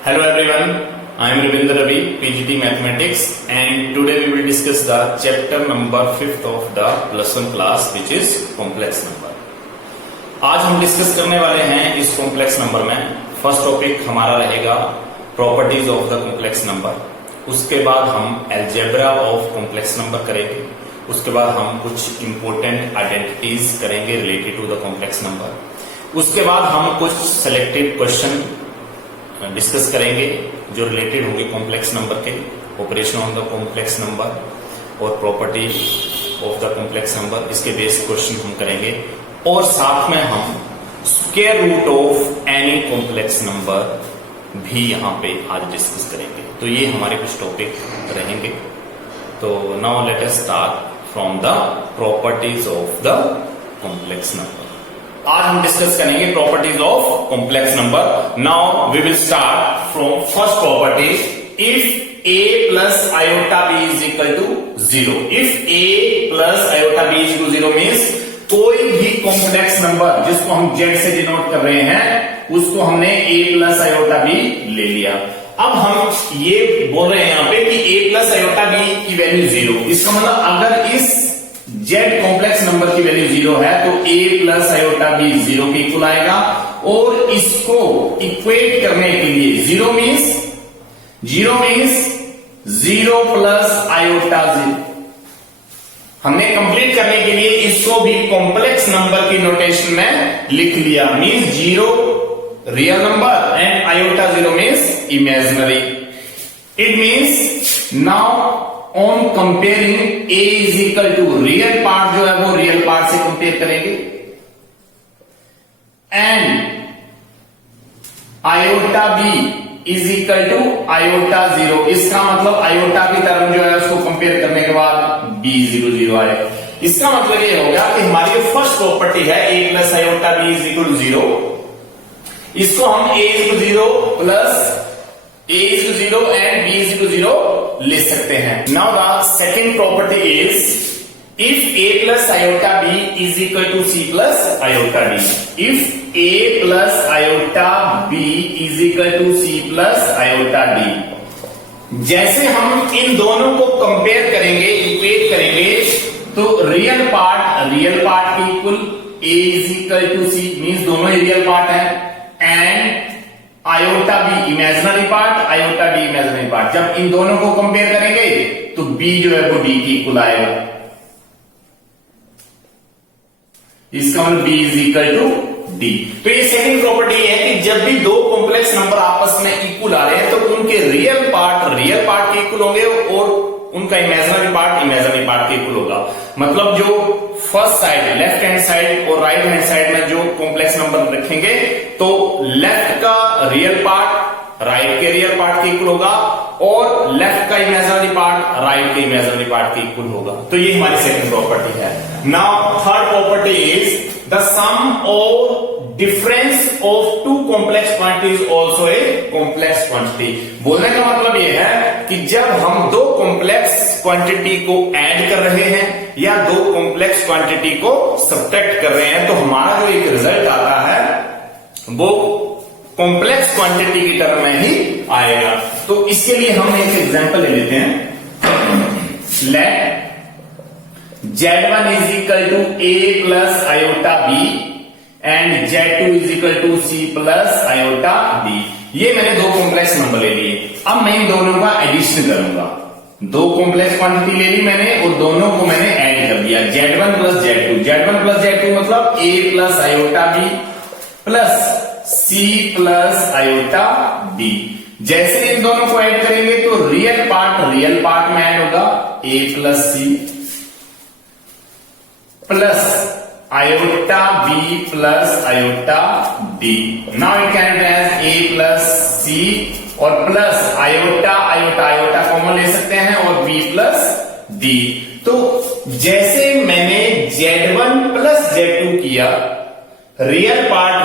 Hello everyone, I am Ravindra Ravi, PGT Mathematics, and today we will discuss the chapter number 5th of the plus 1 class which is complex number. आज हम discuss करने वाले हैं इस complex number में first topic हमारा रहेगा properties of the complex number. उसके बाद हम अलजेब्रा ऑफ कॉम्प्लेक्स नंबर करेंगे। उसके बाद हम कुछ इंपॉर्टेंट आइडेंटिटीज करेंगे related to the complex number. उसके बाद हम कुछ सिलेक्टेड क्वेश्चन डिस्कस करेंगे जो रिलेटेड होंगे कॉम्प्लेक्स नंबर के, operation on the complex number और property of the complex number. इसके बेस्ड क्वेश्चन हम करेंगे और साथ में हम square root of any complex number भी यहां पे आज डिस्कस करेंगे। तो ये हमारे कुछ टॉपिक रहेंगे। तो now let us start from the properties of the complex number. आज हम डिस्कस करेंगे properties of complex number. Now we will start from first property, if a plus iota b is equal to 0। If a plus iota b is to 0 means कोई भी complex number जिसको हम z से denote कर रहे हैं उसको हमने a प्लस आयोटा b ले लिया। अब हम ये बोल रहे हैं यहां पे कि a प्लस आयोटा b की वैल्यू 0। इसका मतलब अगर इस z कॉम्प्लेक्स नंबर की वैल्यू 0 है तो a प्लस आयोटा b 0 के इक्वल आएगा। और इसको इक्वेट करने के लिए 0 मीन्स 0 प्लस आयोटा 0 हमने कंप्लीट करने के लिए इसको भी कॉम्प्लेक्स नंबर की नोटेशन में लिख लिया। Means 0 real number and iota 0 means imaginary. It means now on comparing a is equal to real part जो है वो रियल पार्ट से कंपेयर करेंगे and iota b is equal to iota 0। इसका मतलब आयोटा की टर्म जो है उसको कंपेयर करने के बाद b 0 आए। इसका मतलब ये होगा कि हमारी फर्स्ट प्रॉपर्टी है a plus iota b is equal to 0। इसको हम a is to 0 plus a is to 0 and b is to 0 ले सकते हैं। Now the second property is if a plus iota b is equal to c plus iota d। If a plus iota b is equal to c plus iota d, जैसे हम इन दोनों को compare करेंगे, equate करेंगे तो real part की equal a is equal to c means दोनों ही रियल पार्ट है and iota be imaginary part, iota D imaginary part. जब इन दोनों को कंपेयर करेंगे तो बी जो है वो डी की इक्वल आएगा। इसका मतलब B is equal to D. तो ये सेकंड प्रॉपर्टी है कि जब भी दो कॉम्प्लेक्स नंबर आपस में इक्वल आ रहे हैं तो उनके रियल पार्ट के इक्वल होंगे और उनका इमेजिनरी पार्ट के इक्वल होगा। मतलब जो first side left hand side और राइट हैंड साइड में जो कॉम्प्लेक्स नंबर रखेंगे तो लेफ्ट का रियल पार्ट राइट के रियल पार्ट के इक्वल होगा और लेफ्ट का इमेजिनरी पार्ट राइट के इमेजिनरी पार्ट के इक्वल होगा। तो ये हमारी सेकंड प्रॉपर्टी है। Now third property is the sum of difference of two complex quantities also a complex quantity. बोलने का मतलब यह है कि जब हम दो कॉम्प्लेक्स क्वांटिटी को ऐड कर रहे हैं या दो कॉम्प्लेक्स क्वांटिटी को सब्ट्रैक्ट कर रहे हैं तो हमारा जो एक रिजल्ट आता है वो कॉम्प्लेक्स क्वांटिटी की टर्म में ही आएगा। तो इसके लिए हम एक एग्जांपल ले लेते हैं। Let z1 is equal to a plus iota b and z2 is equal to c plus iota d। ये मैंने दो कॉम्प्लेक्स नंबर ले लिए। अब मैं इन दोनों का एडिशन करूंगा। दो कॉम्प्लेक्स क्वांटिटी ले ली मैंने और दोनों को मैंने ऐड कर दिया। z1 प्लस z2 मतलब a plus iota b plus c plus iota d। जैसे इन दोनों को ऐड करेंगे तो रियल पार्ट में ऐड होगा a plus c plus iota b plus iota d। Now you can as a plus c और प्लस आयोटा कॉमन ले सकते हैं और b प्लस d। तो जैसे मैंने z1 प्लस z2 किया रियल पार्ट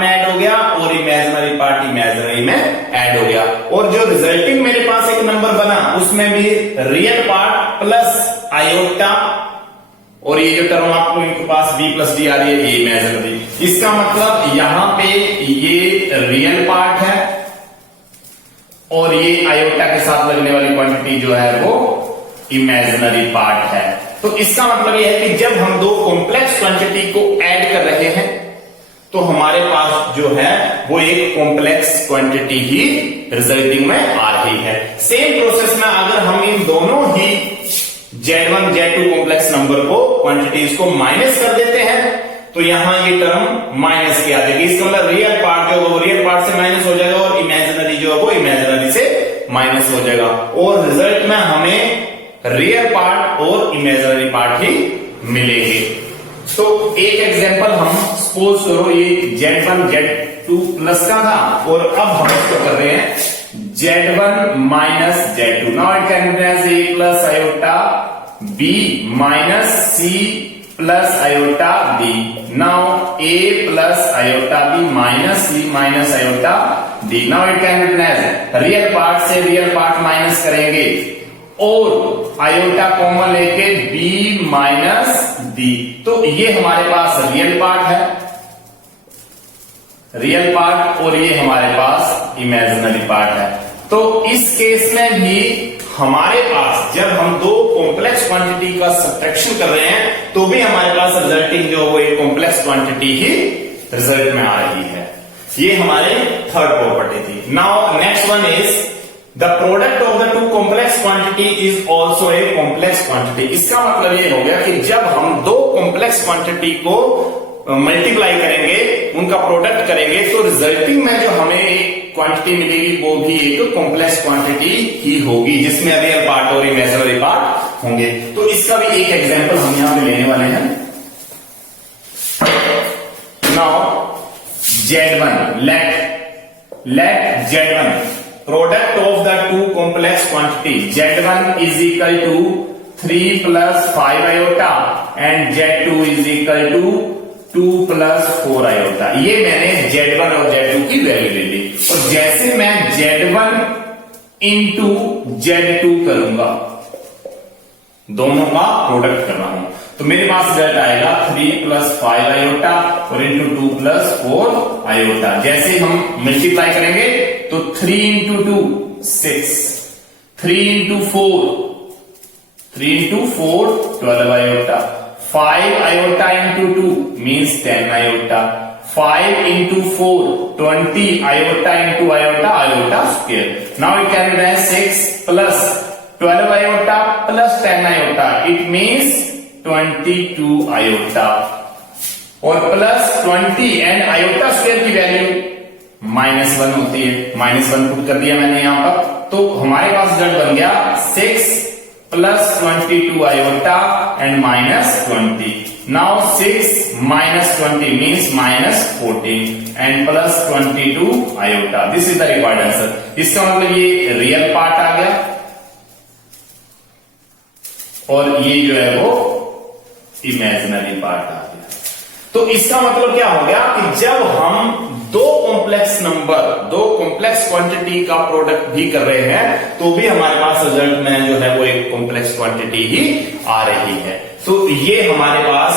में ऐड हो गया और इमेजिनरी में ऐड हो गया और जो रिजल्टिंग मेरे पास एक नंबर बना उसमें भी रियल पार्ट प्लस आयोटा और ये जो टर्म आपको इनके पास b प्लस डी आ रही है ये इमेजिनरी। इसका मतलब यहां पे ये रियल पार्ट है और ये आयोटा के साथ लगने वाली क्वांटिटी जो है वो इमेजिनरी पार्ट है। तो इसका मतलब ये है कि जब हम दो कॉम्प्लेक्स क्वांटिटी को ऐड कर रहे हैं तो हमारे पास जो है वो एक कॉम्प्लेक्स क्वांटिटी ही रिजल्टिंग में आ रही है। सेम प्रोसेस में अगर हम इन दोनों ही Z1 Z2 कॉम्प्लेक्स नंबर को क्वांटिटीज को माइनस कर देते हैं तो यहां ये टर्म माइनस की आ जाएगी। इसका मतलब रियल पार्ट जो है वो रियल पार्ट से माइनस हो जाएगा और इमेजिनरी जो है वो इमेजिनरी से माइनस हो जाएगा और रिजल्ट में हमें रियल पार्ट और इमेजिनरी पार्ट ही मिलेंगे। तो एक एग्जांपल हम सपोज करो ये Z1 Z2 प्लस का था और अब हम इसको कर रहे हैं Z1 minus Z2। Now it can be as A plus iota B minus C plus iota D। Now A plus iota B minus C minus iota D। Now it can be as real part से real part minus करेंगे और iota common लेके B minus D। तो ये हमारे पास real part है, real part, और ये हमारे पास इमेजिनरी पार्ट है। तो इस केस में भी हमारे पास जब हम दो कॉम्प्लेक्स क्वांटिटी का सब्ट्रैक्शन कर रहे हैं तो भी हमारे पास रिजल्टिंग जो वो एक कॉम्प्लेक्स क्वांटिटी ही रिजल्ट में आ रही है। ये हमारे थर्ड प्रॉपर्टी थी। Now next one is the product of the two complex quantity is also a complex quantity. इसका मतलब ये हो गया कि जब हम दो कॉम्प्लेक्स क्वांटिटी को मल्टीप्लाई करेंगे, उनका प्रोडक्ट करेंगे, तो रिजल्टिंग में जो हमें एक क्वांटिटी मिलेगी वो भी एक कॉम्प्लेक्स क्वांटिटी ही होगी जिसमें रियल पार्ट और इमेजिनरी पार्ट होंगे। तो इसका भी एक एग्जांपल हम यहां पे लेने वाले हैं। Now Z1 let Z1 product of the two complex quantity Z1 is equal to 3 plus 5 iota and Z2 is equal to 2 plus 4 iota। ये मैंने Z1 और Z2 की वैल्यू ले ली और जैसे मैं Z1 इंटू Z2 करूंगा, दोनों का प्रोडक्ट कर रहा हूं, तो मेरे पास रिजल्ट आएगा 3 प्लस 5 आयोटा और इंटू 2 प्लस 4 आयोटा। जैसे हम मल्टीप्लाई करेंगे तो 3 into 2 6, 3 into 4 12 iota, 5 iota into 2 means 10 iota, 5 into 4 20 iota into iota, iota square. Now it can B 6 plus 12 iota plus 10 iota, it means 22 iota और plus 20 and iota square की value -1 होती है। -1 put कर दिया मैंने यहां पर, तो हमारे पास रिजल्ट बन गया 6 plus 22 iota and -20। Now 6 minus 20 means -14 and plus 22 iota. This is the required answer. इसका मतलब ये रियल पार्ट आ गया और ये जो है वो इमेजिनरी पार्ट आ गया। तो इसका मतलब क्या हो गया कि जब हम दो कॉम्प्लेक्स नंबर, दो कॉम्प्लेक्स क्वांटिटी का प्रोडक्ट भी कर रहे हैं तो भी हमारे पास रिजल्ट में जो है वो एक कॉम्प्लेक्स क्वांटिटी ही आ रही है। तो ये हमारे पास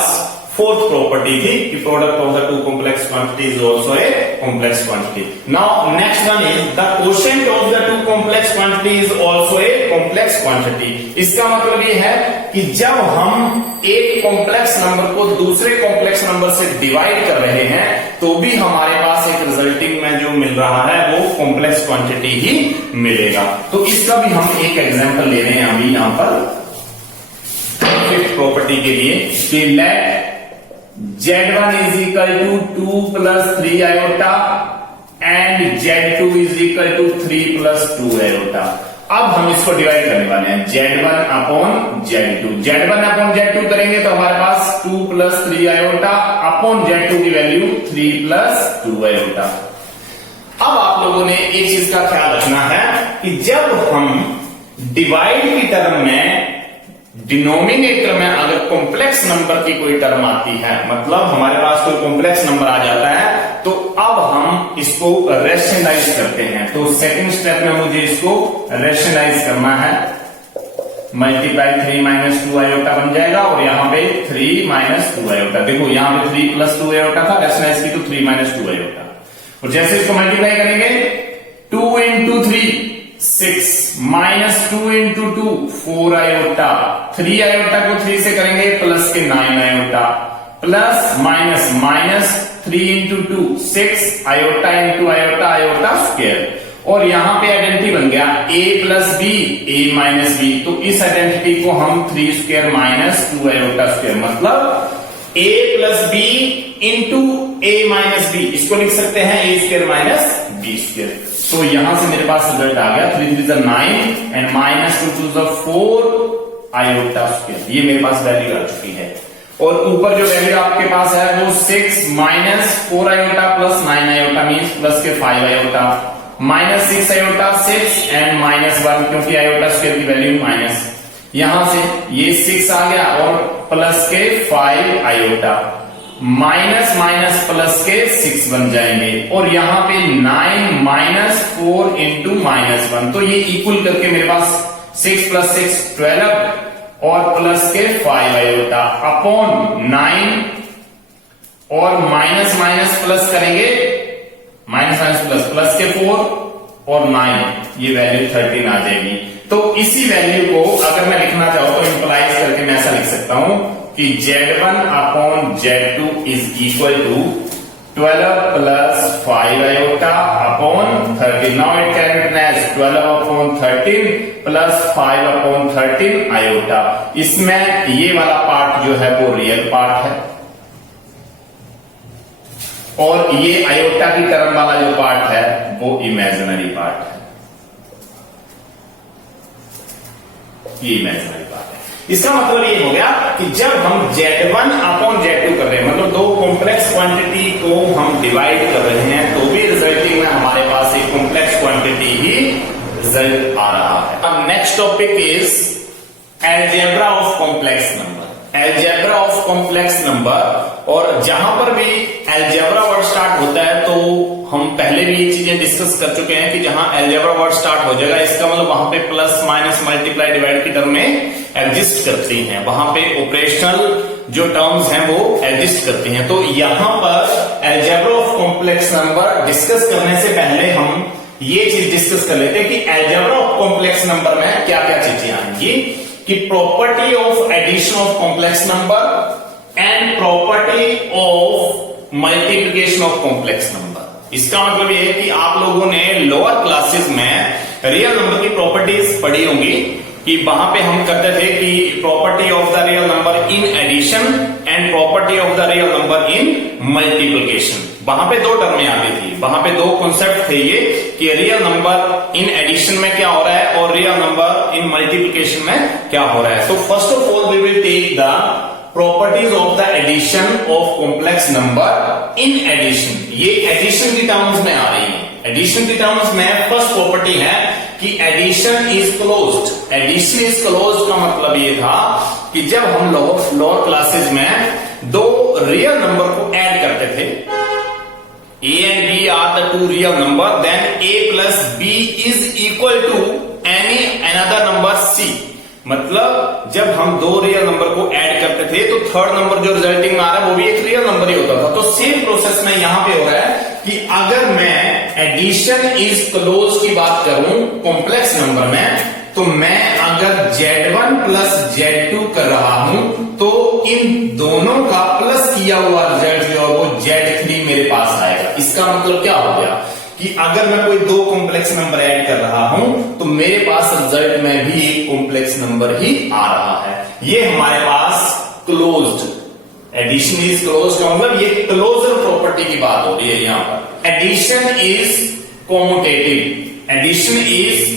फोर्थ प्रॉपर्टी थी कि product of the two complex quantity is also a complex quantity. Now next one is the quotient of the two complex quantity is also a complex quantity. इसका मतलब ये है कि जब हम एक कॉम्प्लेक्स नंबर को दूसरे कॉम्प्लेक्स नंबर से डिवाइड कर रहे हैं तो भी हमारे पास एक रिजल्टिंग में जो मिल रहा है वो कॉम्प्लेक्स क्वांटिटी ही मिलेगा। तो इसका भी हम एक एग्जांपल ले रहे हैं अभी यहां पर फिफ्थ प्रॉपर्टी के लिए कि late Z1 is equal to 2 plus 3 iota and Z2 is equal to 3 plus 2 iota। अब हम इसको डिवाइड करने वाले हैं Z1 upon Z2। Z1 upon Z2 करेंगे तो हमारे पास 2 plus 3 iota अपॉन Z2 की वैल्यू 3 plus 2 iota। अब आप लोगों ने एक चीज का ख्याल रखना है कि जब हम डिवाइड की टर्म में डिनोमिनेटर में अगर कॉम्प्लेक्स नंबर की कोई टर्म आती है, मतलब हमारे पास कोई कॉम्प्लेक्स नंबर आ जाता है, तो अब हम इसको रेशनलाइज करते हैं। तो सेकंड स्टेप में मुझे इसको रेशनलाइज करना है। मल्टीप्लाई 3 माइनस 2 आयोटा बन जाएगा और यहां पे 3 माइनस 2 आयोटा। देखो यहां पे 3 प्लस 2 आयोटा था, रेशनलाइज की तो 3 माइनस 2 आयोटा। और जैसे इसको मल्टीप्लाई करेंगे 2 into 3 6 minus 2 into 2 4 iota, 3 iota को 3 से करेंगे प्लस के 9 iota, plus minus minus 3 into 2 6 iota into iota, iota square. और यहां पे आइडेंटिटी बन गया a plus b a minus b, तो इस आइडेंटिटी को हम 3 स्क्वायर माइनस 2 आयोटा स्क्वायर, मतलब a plus b into a minus b, इसको लिख सकते हैं a square minus b square. तो यहां से मेरे पास रिजल्ट आ गया 3 3 9 एंड माइनस 2 2 4 आयोटा स्क्वायर। ये मेरे पास वैल्यू आ चुकी है। और ऊपर जो वैल्यू आपके पास है वो 6 minus 4 iota plus 9 iota means plus के 5 iota, minus 6 iota 6 and minus 1, क्योंकि आयोटा स्क्वायर की वैल्यू माइनस, यहां से ये 6 आ गया और प्लस के 5 आयोटा, माइनस माइनस प्लस के 6 बन जाएंगे। और यहां पे 9 माइनस 4 इंटू माइनस 1, तो ये इक्वल करके मेरे पास 6 प्लस 6 12 और प्लस के 5 आयोटा अपॉन 9 और माइनस माइनस प्लस करेंगे, माइनस माइनस प्लस, प्लस के 4 और 9, ये वैल्यू 13 आ जाएगी। तो इसी वैल्यू को अगर मैं लिखना चाहूं तो इंप्लाइज करके मैं ऐसा लिख सकता हूं कि Z1 upon Z2 is equal to 12 plus 5 iota upon 13। Now it can written as 12 upon 13 plus 5 upon 13 iota. इसमें ये वाला पार्ट जो है वो रियल पार्ट है और ये आयोटा की टर्म वाला जो पार्ट है वो इमेजिनरी पार्ट है, ये इमेजिनरी पार्ट है। इसका मतलब ये हो गया कि जब हम Z1 अपॉन Z2 कर रहे हैं, मतलब दो कॉम्प्लेक्स क्वांटिटी को हम डिवाइड कर रहे हैं, तो भी रिजल्टिंग में हमारे पास एक कॉम्प्लेक्स क्वांटिटी ही रिजल्ट आ रहा है। अब next topic is algebra of complex number. Algebra of complex number, और जहां पर भी अलजेब्रा वर्ड स्टार्ट होता है तो हम पहले भी ये चीजें डिस्कस कर चुके हैं कि जहां अलजेब्रा वर्ड स्टार्ट हो जाएगा इसका मतलब वहां पे प्लस माइनस मल्टीप्लाई डिवाइड की टर्म में एग्जिस्ट करती हैं, वहां पे ऑपरेशनल जो टर्म्स हैं वो एग्जिस्ट करती हैं। तो यहां पर algebra of complex number discuss करने से पहले हम ये चीज डिस्कस कर लेते हैं कि अलजेब्रा ऑफ कॉम्प्लेक्स नंबर में क्या क्या चीजें आएंगी, कि property of addition of complex number and property of multiplication of complex number. इसका मतलब ये है कि आप लोगों ने लोअर क्लासेस में रियल नंबर की प्रॉपर्टीज पढ़ी होंगी कि वहां पे हम करते थे कि property of the real number in addition and property of the real number in multiplication. वहां पे दो टर्में आती थी, वहां पे दो कॉन्सेप्ट थे ये कि रियल नंबर इन एडिशन में क्या हो रहा है और रियल नंबर इन मल्टीप्लिकेशन में क्या हो रहा है। तो first of all we will take the properties of the addition of complex number in addition. ये एडिशन की टर्म्स में आ रही है। एडिशन की टर्म्स में फर्स्ट प्रॉपर्टी है कि addition is closed. Addition is closed का मतलब ये था कि जब हम लोग लोअर क्लासेस में दो रियल नंबर को ऐड करते थे, A and B are the two real number, then A plus B is equal to any another number C। मतलब जब हम दो रियल नंबर को ऐड करते थे तो थर्ड नंबर जो रिजल्टिंग में आ रहा है वो भी एक रियल नंबर ही होता था। तो सेम प्रोसेस में यहां पे हो रहा है कि अगर मैं एडिशन इज क्लोज की बात करूं कॉम्प्लेक्स नंबर में, तो मैं अगर Z1 प्लस Z2 कर रहा हूं तो इन दोनों का प्लस किया हुआ रिजल्ट जो है वो Z3 मेरे पास आएगा। इसका मतलब क्या हो गया कि अगर मैं कोई दो कॉम्प्लेक्स नंबर ऐड कर रहा हूं तो मेरे पास रिजल्ट में भी एक कॉम्प्लेक्स नंबर ही आ रहा है। ये हमारे पास क्लोज्ड एडिशन इज क्लोज का मतलब ये क्लोजर प्रॉपर्टी की बात हो रही है। यहां पर addition is commutative. Addition is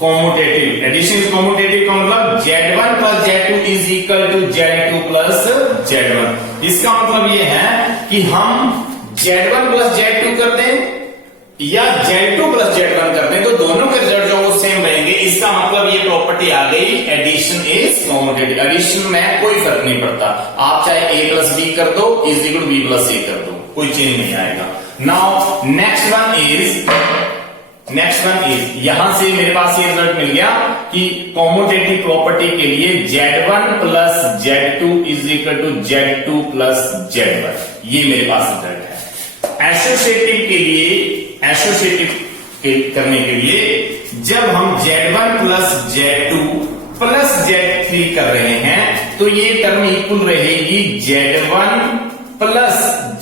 commutative. Addition is commutative का मतलब Z1 plus Z2 is equal to Z2 plus Z1। इसका मतलब ये है कि हम Z1 प्लस Z2 कर दें या Z2 प्लस Z1 कर दें तो दोनों के रिजल्ट जो वो सेम रहेंगे। इसका मतलब ये प्रॉपर्टी आ गई एडिशन इज कॉम्यूटेटिव। एडिशन में कोई फर्क नहीं पड़ता, आप चाहे A प्लस B कर दो is equal to B plus A कर दो, कोई चेंज नहीं आएगा। नाउ नेक्स्ट वन इज यहां से मेरे पास ये रिजल्ट मिल गया कि कॉम्यूटेटिव प्रॉपर्टी के लिए Z1 plus Z2 is equal to Z2 plus Z1। ये मेरे पास रिजल्ट है। एसोसिएटिव के लिए, एसोसिएटिव करने के लिए जब हम Z1 plus Z2 plus Z3 कर रहे हैं तो ये टर्म इक्वल रहेगी Z1 plus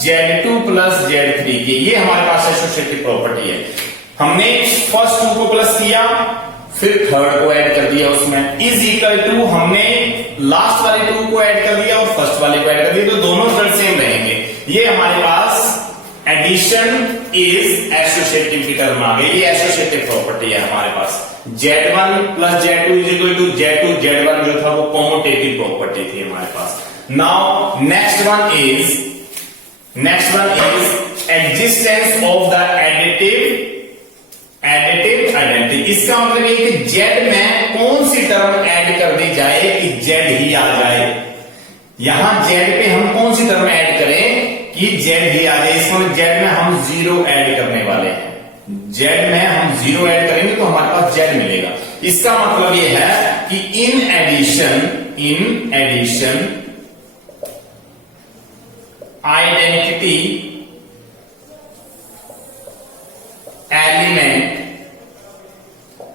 Z2 plus Z3 की। ये हमारे पास एसोसिएटिव प्रॉपर्टी है। हमने फर्स्ट टू को प्लस किया, फिर थर्ड को ऐड कर दिया, उसमें इज इक्वल टू हमने लास्ट वाले टू को ऐड कर दिया और फर्स्ट वाले को ऐड कर दिया, तो दोनों रिजल्ट सेम रहेंगे। ये हमारे पास एडिशन इज एसोसिएटिव की टर्म आ गई। ये एसोसिएटिव प्रॉपर्टी है हमारे पास। Z1 plus Z2 is equal to Z2 Z1 जो था वो कॉम्यूटेटिव प्रॉपर्टी थी हमारे पास। Now next one is existence of the additive identity. इसका मतलब ये कि Z में कौन सी टर्म ऐड कर दी जाए कि Z ही आ जाए। यहां Z पे हम कौन सी टर्म ऐड करें कि Z ही आ जाए। इसमें Z में हम 0 ऐड करने वाले हैं। Z में हम 0 ऐड करेंगे तो हमारे पास Z मिलेगा। इसका मतलब ये है कि in addition identity element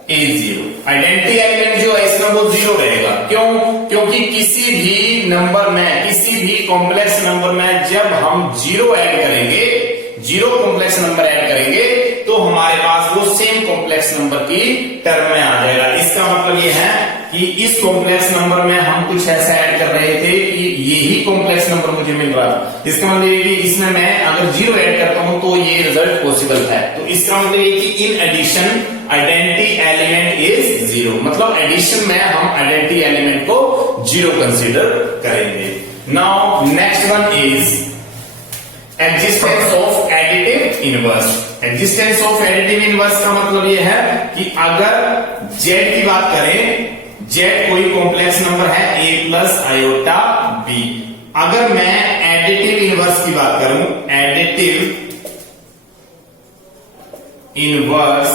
is 0। Identity element जो है इसमें वो 0 रहेगा। क्यों? क्योंकि किसी भी नंबर में, किसी भी कॉम्प्लेक्स नंबर में जब हम 0 ऐड करेंगे, 0 कॉम्प्लेक्स नंबर ऐड करेंगे तो हमारे पास वो सेम कॉम्प्लेक्स नंबर की टर्म में आ जाएगा। इसका मतलब ये है कि इस कॉम्प्लेक्स नंबर में हम कुछ ऐसा ऐड कर रहे थे कि यही कॉम्प्लेक्स नंबर मुझे मिल रहा था। इसका मतलब ये कि इसमें मैं अगर 0 ऐड करता हूं तो ये रिजल्ट पॉसिबल है। तो इसका मतलब ये कि in addition identity element is 0। मतलब एडिशन में हम आइडेंटिटी एलिमेंट को 0 कंसीडर करेंगे। Now next one is existence of additive inverse. Existence of additive inverse का मतलब यह है कि अगर Z की बात करें, Z कोई कॉम्प्लेक्स नंबर है a प्लस आयोटा b। अगर मैं एडिटिव इनवर्स की बात करूं, additive inverse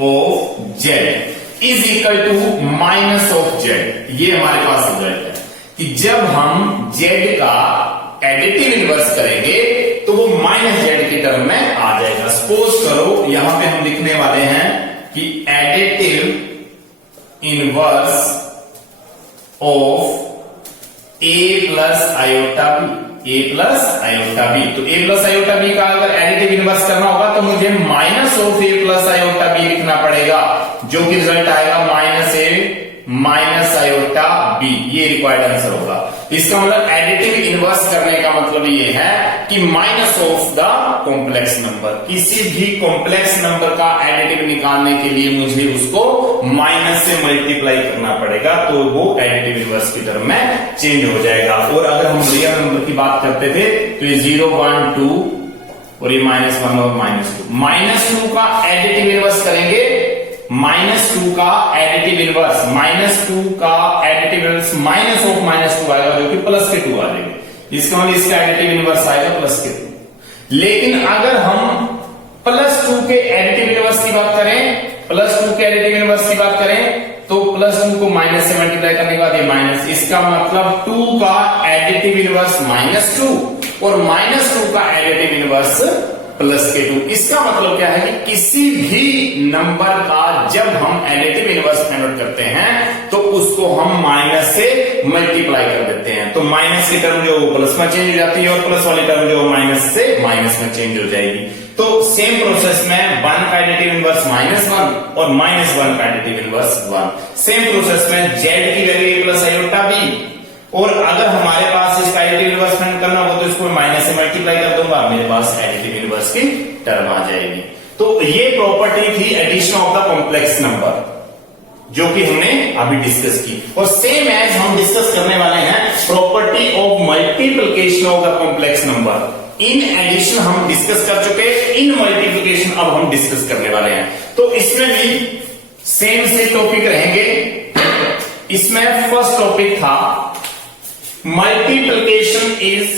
of Z is equal to minus of Z। ये हमारे पास रिजल्ट है कि जब हम Z का एडिटिव इनवर्स करेंगे तो वो माइनस Z की टर्म में आ जाएगा। सपोज करो यहां पे हम लिखने वाले हैं कि additive inverse of a plus iota b, a plus iota b। तो a प्लस आयोटा b का अगर एडिटिव इनवर्स करना होगा तो मुझे minus of a plus iota b लिखना पड़ेगा, जो कि रिजल्ट आएगा minus a minus iota b। ये रिक्वायर्ड आंसर होगा। इसका मतलब एडिटिव इनवर्स करने का मतलब ये है कि minus of the complex number. किसी भी कॉम्प्लेक्स नंबर का एडिटिव निकालने के लिए मुझे उसको माइनस से मल्टीप्लाई करना पड़ेगा, तो वो एडिटिव इनवर्स की टर्म में चेंज हो जाएगा। और अगर हम रियल नंबर की बात करते थे तो ये 0 1 2 और ये -1 और -2 का एडिटिव इनवर्स करेंगे। -2 का एडिटिव इनवर्स, -2 का एडिटिव इनवर्स माइनस ऑफ -2 आएगा, जो कि प्लस के 2 आ जाएंगे। इसका मतलब इसका एडिटिव इनवर्स आएगा प्लस के 2। लेकिन अगर हम +2 के एडिटिव इनवर्स की बात करें, +2 के एडिटिव इनवर्स की बात करें तो +2 को माइनस से मल्टीप्लाई करने के बाद ये माइनस, इसका मतलब 2 का एडिटिव इनवर्स -2 और -2 का एडिटिव इनवर्स प्लस के 2। इसका मतलब क्या है कि किसी भी नंबर का जब हम एडिटिव इनवर्स फाइंड आउट करते हैं तो उसको हम माइनस से मल्टीप्लाई कर देते हैं। तो माइनस की टर्म जो प्लस में चेंज हो जाती है और प्लस वाली टर्म जो माइनस से माइनस में चेंज हो जाएगी। तो सेम प्रोसेस में 1 का एडिटिव इनवर्स -1 और -1 का एडिटिव इनवर्स 1। सेम प्रोसेस में Z की value a plus iota b, और अगर हमारे पास इसका एडिटिव इनवर्स फाइंड करना हो तो इसको माइनस से मल्टीप्लाई कर दूंगा, मेरे पास एडिटिव इनवर्स की टर्म आ जाएगी। तो ये प्रॉपर्टी थी addition of the complex number, जो कि हमने अभी डिस्कस की। और सेम एज हम डिस्कस करने वाले हैं property of multiplication of the complex number. In addition हम डिस्कस कर चुके, इन मल्टीप्लिकेशन अब हम डिस्कस करने वाले हैं। तो इसमें भी सेम से टॉपिक रहेंगे। इसमें फर्स्ट टॉपिक था multiplication is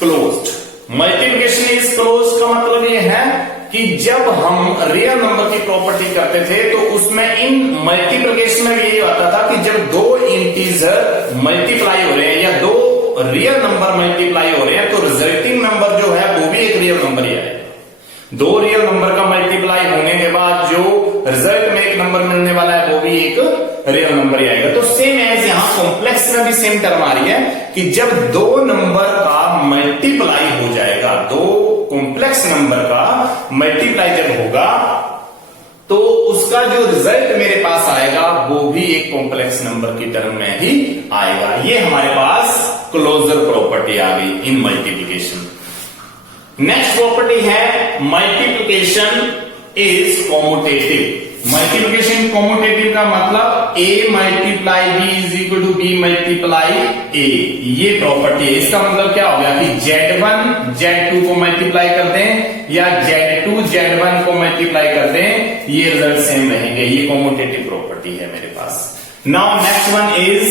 closed. Multiplication is closed का मतलब यह है कि जब हम रियल नंबर की प्रॉपर्टी करते थे तो उसमें इन मल्टीप्लिकेशन में यही होता था कि जब दो इंटीजर मल्टीप्लाई हो रहे हैं या दो रियल नंबर मल्टीप्लाई हो रहे हैं तो रिजल्टिंग नंबर जो है वो भी एक रियल नंबर ही है। दो रियल नंबर का मल्टीप्लाई होने के सेम टर्म आ रही है कि जब दो नंबर का मल्टीप्लाई हो जाएगा, दो कॉम्प्लेक्स नंबर का मल्टीप्लाई जब होगा तो उसका जो रिजल्ट मेरे पास आएगा वो भी एक कॉम्प्लेक्स नंबर की टर्म में ही आएगा। ये हमारे पास क्लोजर प्रॉपर्टी आ गई इन मल्टीप्लिकेशन। नेक्स्ट प्रॉपर्टी है multiplication is commutative. Multiplication commutative का मतलब a multiply b is equal to b multiply a, ये प्रॉपर्टी है। इसका मतलब क्या हो गया कि Z1 Z2 को मल्टीप्लाई कर दें या Z2 Z1 को मल्टीप्लाई कर दें, ये रिजल्ट सेम रहेंगे। ये कॉम्यूटेटिव प्रॉपर्टी है मेरे पास। Now next one is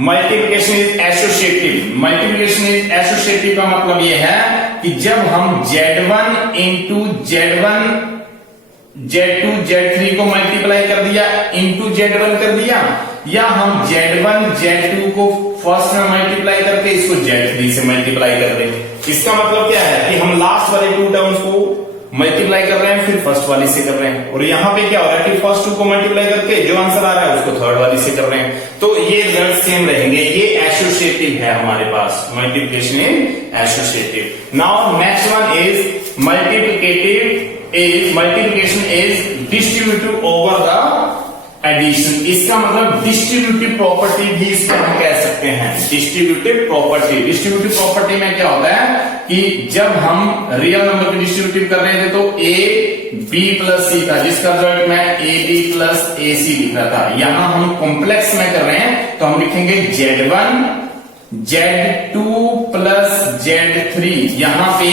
multiplication is associative. Multiplication is associative का मतलब ये है कि जब हम Z1 into Z1 Z2 Z3 को मल्टीप्लाई कर दिया इंटू Z1 कर दिया, या हम Z1 Z2 को फर्स्ट में मल्टीप्लाई करके इसको Z3 से मल्टीप्लाई कर दें। इसका मतलब क्या है कि हम लास्ट वाले टू टर्म्स को मल्टीप्लाई कर रहे हैं फिर फर्स्ट वाली से कर रहे हैं, और यहां पे क्या हो रहा है कि फर्स्ट टू को मल्टीप्लाई करके जो आंसर आ रहा है उसको थर्ड वाली से कर रहे हैं, तो ये रिजल्ट सेम रहेंगे। ये एसोसिएटिव है हमारे पास, multiplication in associative. Now next one is multiplication is distributive over the addition. इसका मतलब डिस्ट्रीब्यूटिव प्रॉपर्टी भी इसको हम कह सकते हैं। डिस्ट्रीब्यूटिव प्रॉपर्टी में क्या होता है कि जब हम रियल नंबर की डिस्ट्रीब्यूटिव कर रहे थे तो a b प्लस c था, जिसका रिजल्ट मैं a b plus a c लिख रहा था। यहां हम कॉम्प्लेक्स में कर रहे हैं तो हम लिखेंगे Z1 Z2 प्लस Z3। यहां पे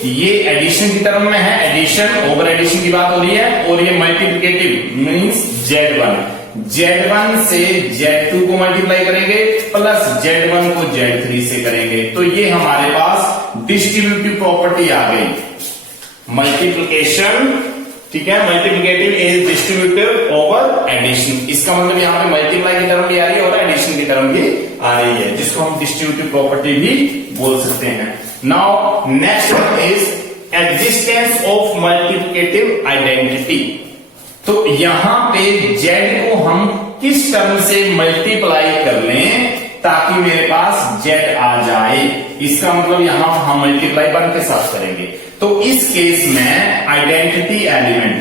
ये एडिशन की टर्म में है, एडिशन ओवर एडिशन की बात हो रही है, और ये मल्टीप्लिकेटिव मींस Z1 से Z2 को मल्टीप्लाई करेंगे प्लस Z1 को Z3 से करेंगे, तो ये हमारे पास डिस्ट्रीब्यूटिव प्रॉपर्टी आ गई मल्टीप्लिकेशन। ठीक है, multiplicative is distributive over addition. इसका मतलब यहां पे मल्टीप्लाई की टर्म भी आ रही है और एडिशन की टर्म भी आ रही है, जिसको हम डिस्ट्रीब्यूटिव प्रॉपर्टी भी बोल सकते हैं। Now next one is existence of multiplicative identity. तो यहां पे Z को हम किस टर्म से मल्टीप्लाई कर लें ताकि मेरे पास Z आ जाए, इसका मतलब यहां हम मल्टीप्लाई 1 के साथ करेंगे। तो इस केस में आइडेंटिटी एलिमेंट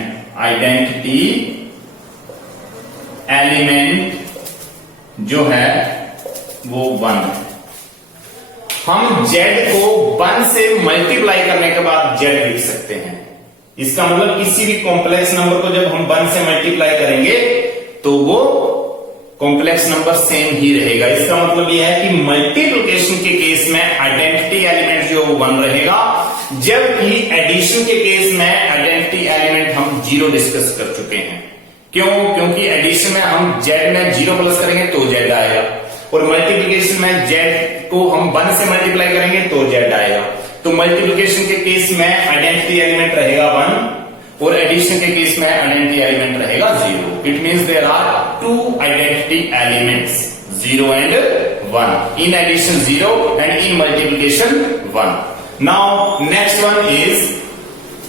जो है वो 1 है। हम Z को 1 से मल्टीप्लाई करने के बाद Z लिख सकते हैं। इसका मतलब किसी भी कॉम्प्लेक्स नंबर को जब हम 1 से मल्टीप्लाई करेंगे तो वो कॉम्प्लेक्स नंबर सेम ही रहेगा। इसका मतलब यह है कि मल्टीप्लिकेशन के केस में आइडेंटिटी एलिमेंट जो 1 रहेगा, जबकि एडिशन के केस में आइडेंटिटी एलिमेंट हम 0 डिस्कस कर चुके हैं। क्यों? क्योंकि एडिशन में हम Z में 0 प्लस करेंगे तो Z आएगा, और मल्टीप्लिकेशन में Z को हम 1 से मल्टीप्लाई करेंगे तो Z आएगा। तो मल्टीप्लिकेशन के केस में आइडेंटिटी एलिमेंट रहेगा 1 और एडिशन के केस में आइडेंटिटी एलिमेंट रहेगा 0। It means there are 2 identity elements 0 and 1, in addition 0 and in multiplication 1. Now next one is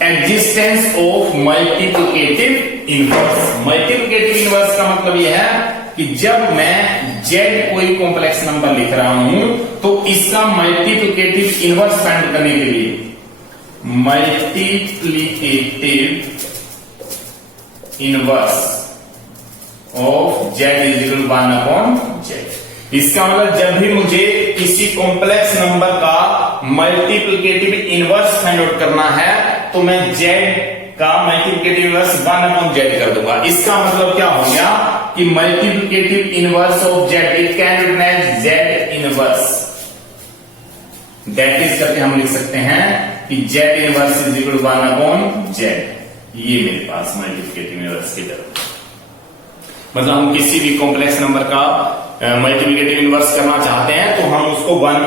existence of multiplicative inverse. Multiplicative inverse का मतलब यह है कि जब मैं Z कोई कॉम्प्लेक्स नंबर लिख रहा हूं तो इसका मल्टीप्लिकेटिव इनवर्स फाइंड करने के लिए multiplicative inverse of Z is equal 1/Z। इसका मतलब जब भी मुझे किसी कॉम्प्लेक्स नंबर का मल्टीप्लिकेटिव इनवर्स फाइंड आउट करना है तो मैं Z का मल्टीप्लिकेटिव इनवर्स 1/Z कर दूंगा। इसका मतलब क्या हो गया कि multiplicative inverse of Z it can written as Z inverse. That is करके हम लिख सकते हैं कि Z inverse is equal 1/Z। ये मेरे पास मल्टीप्लिकेटिव इनवर्स की तरफ, मतलब हम किसी भी कॉम्प्लेक्स नंबर का मल्टीप्लिकेटिव इनवर्स करना चाहते हैं तो हम उसको 1/,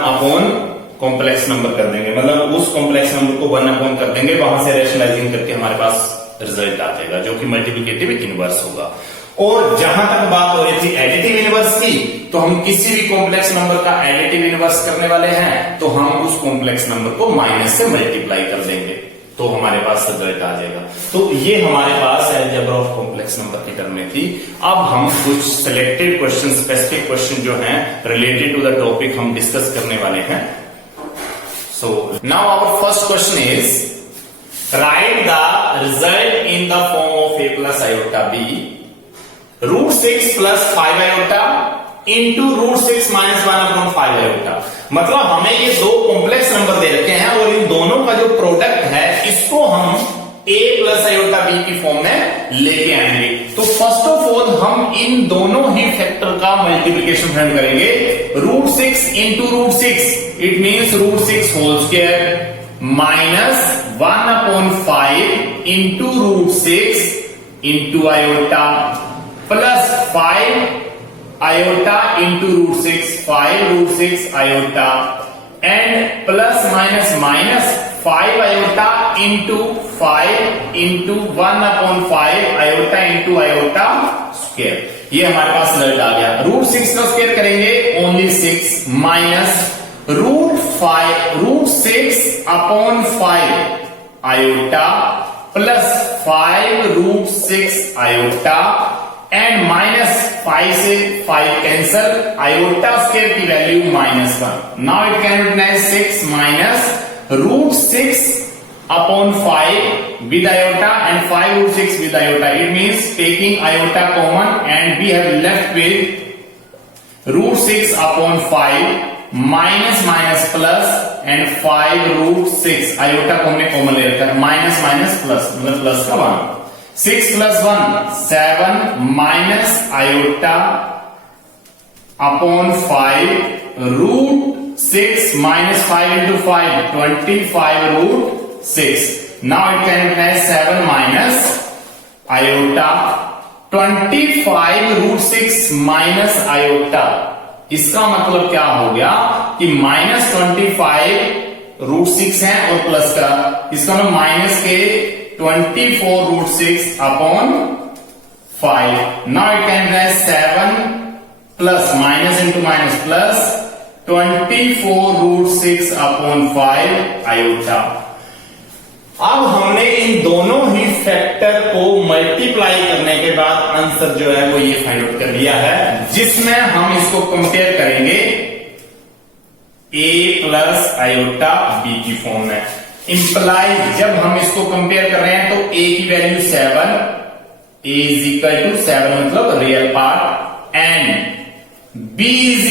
कॉम्प्लेक्स नंबर कर देंगे, मतलब उस कॉम्प्लेक्स नंबर को 1/, कर देंगे, वहां से रैशनलाइजिंग करके हमारे पास रिजल्ट आ जाएगा जो कि मल्टीप्लिकेटिव इनवर्स होगा। और जहां तक बात हो रही थी एडिटिव इनवर्स की, तो हम किसी भी कॉम्प्लेक्स नंबर का एडिटिव इनवर्स करने वाले हैं तो हम उस कॉम्प्लेक्स नंबर को माइनस से मल्टीप्लाई कर देंगे। तो हमारे पास रिजल्ट आ जाएगा। तो ये हमारे पास अलजेब्रा ऑफ कॉम्प्लेक्स नंबर की टर्म में थी। अब हम कुछ सिलेक्टेड क्वेश्चन, स्पेसिफिक क्वेश्चन जो हैं रिलेटेड टू द टॉपिक हम डिस्कस करने वाले हैं। So now our first question is write the result in the form of a plus iota b √6 plus 5 iota into √6 minus 1/5 iota. मतलब हमें ये दो कॉम्प्लेक्स नंबर दे रखे हैं और इन दोनों का जो प्रोडक्ट है इसको हम a प्लस आयोटा b की फॉर्म में लेके आएंगे। तो फर्स्ट ऑफ ऑल हम इन दोनों ही फैक्टर का मल्टीप्लीकेशन फाइंड करेंगे। √6 into √6 it means √6 whole square minus 1/5 into √6 into iota plus 5 iota into √6 5 √6 iota and plus minus minus 5 iota into 5 into 1/5 iota into iota square. ये हमारे पास रिजल्ट आ गया। √6 का स्क्वायर करेंगे only 6 minus √6/5 iota plus 5 √6 iota and minus 5 से 5 cancel, iota square की value -1। Now it can written as 6 minus √6/5 with iota and 5 √6 with iota. It means taking iota common and we have left with √6/5 minus minus plus and 5 √6 iota को हमने common ले रखा है, minus minus plus मतलब plus का 1 6 + 1 7 minus iota upon 5 √6 minus 5 into 5 25 √6। Now it can written as 7 minus iota 25 √6 minus iota. इसका मतलब क्या हो गया कि -25 √6 है और प्लस का इसका मतलब माइनस के 24 √6 upon 5। Now it can write 7 plus minus into minus plus 24 √6 upon 5 iota. अब हमने इन दोनों ही फैक्टर को मल्टीप्लाई करने के बाद आंसर जो है वो ये फाइंड आउट कर लिया है, जिसमें हम इसको कंपेयर करेंगे a प्लस आयोटा b की फॉर्म में। इंप्लाई जब हम इसको कंपेयर कर रहे हैं तो a की वैल्यू 7, a = 7 मतलब real part and b =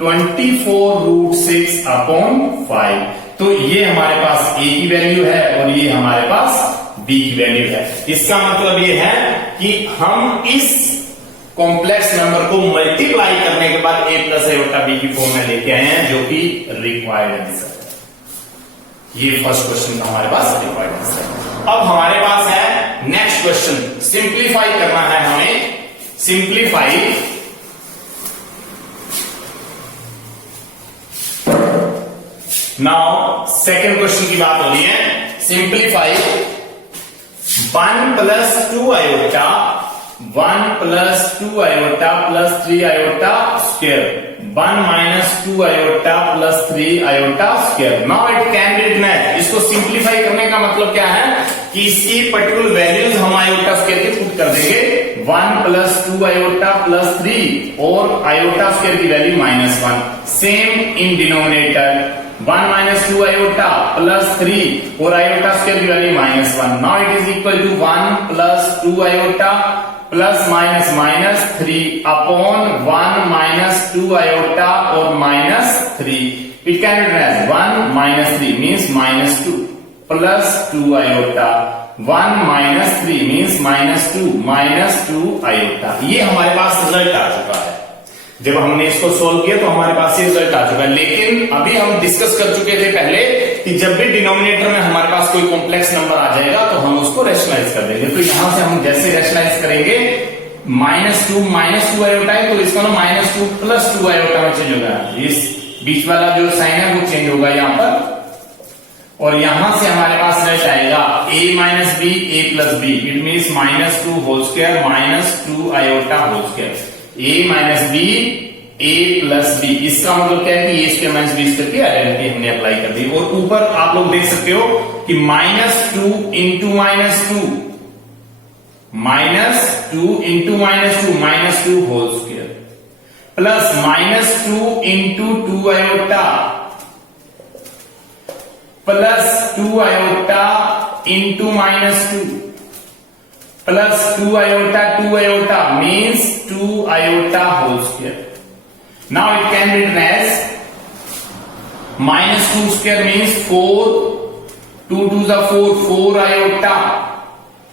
24 √6 upon 5। तो ये हमारे पास a की वैल्यू है और ये हमारे पास b की वैल्यू है। इसका मतलब ये है कि हम इस कॉम्प्लेक्स नंबर को मल्टीप्लाई करने के बाद a प्लस आयोटा b की फॉर्म में लेके आए हैं, जो कि रिक्वायर्ड आंसर है। ये फर्स्ट क्वेश्चन का हमारे पास रिक्वायर्ड आंसर है। अब हमारे पास है नेक्स्ट क्वेश्चन, सिंप्लीफाई करना है हमें। सिंप्लीफाई नाउ सेकेंड क्वेश्चन की बात हो रही है। Simplify 1 + 2 iota 1 + 2 iota plus 3 iota square 1 - 2 iota plus 3 iota square. Now it can be written as, इसको सिंप्लीफाई करने का मतलब क्या है कि इसकी पर्टिकुलर वैल्यूज हम आयोटा स्क्वायर की पुट कर देंगे। 1 + 2 आयोटा प्लस 3 और आयोटा स्क्वायर की value -1। Same in denominator 1 - 2 iota plus 3 और आयोटा स्क्वायर की value -1। Now it is equal to 1 + 2 iota plus minus minus 3 upon 1 - 2 iota और -3। It can be written as 1 - 3 means -2 plus 2 iota 1 - 3 means -2 iota. ये हमारे पास result आ चुका है। जब हमने इसको सोल्व किया तो हमारे पास ये रिजल्ट आ चुका है। लेकिन अभी हम डिस्कस कर चुके थे पहले कि जब भी डिनोमिनेटर में हमारे पास कोई कॉम्प्लेक्स नंबर आ जाएगा तो हम उसको रेशनलाइज कर देंगे। तो यहां से हम जैसे रेशनलाइज करेंगे -2 आयोटा है तो इसका ना -2 + 2 आयोटा में चेंज होगा। इस बीच वाला जो साइन है वो चेंज होगा यहां पर, और यहां से हमारे पास रिजल्ट आएगा a - b a + b। It means -2 whole square -2 iota whole square. a - b a plus b, इसका मतलब क्या है कि a square minus b square की आइडेंटिटी हमने अप्लाई कर दी। और ऊपर आप लोग देख सकते हो कि -2 into -2 -2 into -2 whole square plus -2 into 2 iota plus 2 iota into -2 plus 2 iota means 2 iota whole square. Now it can be written as -2 square means 4, 2 to the 4 iota,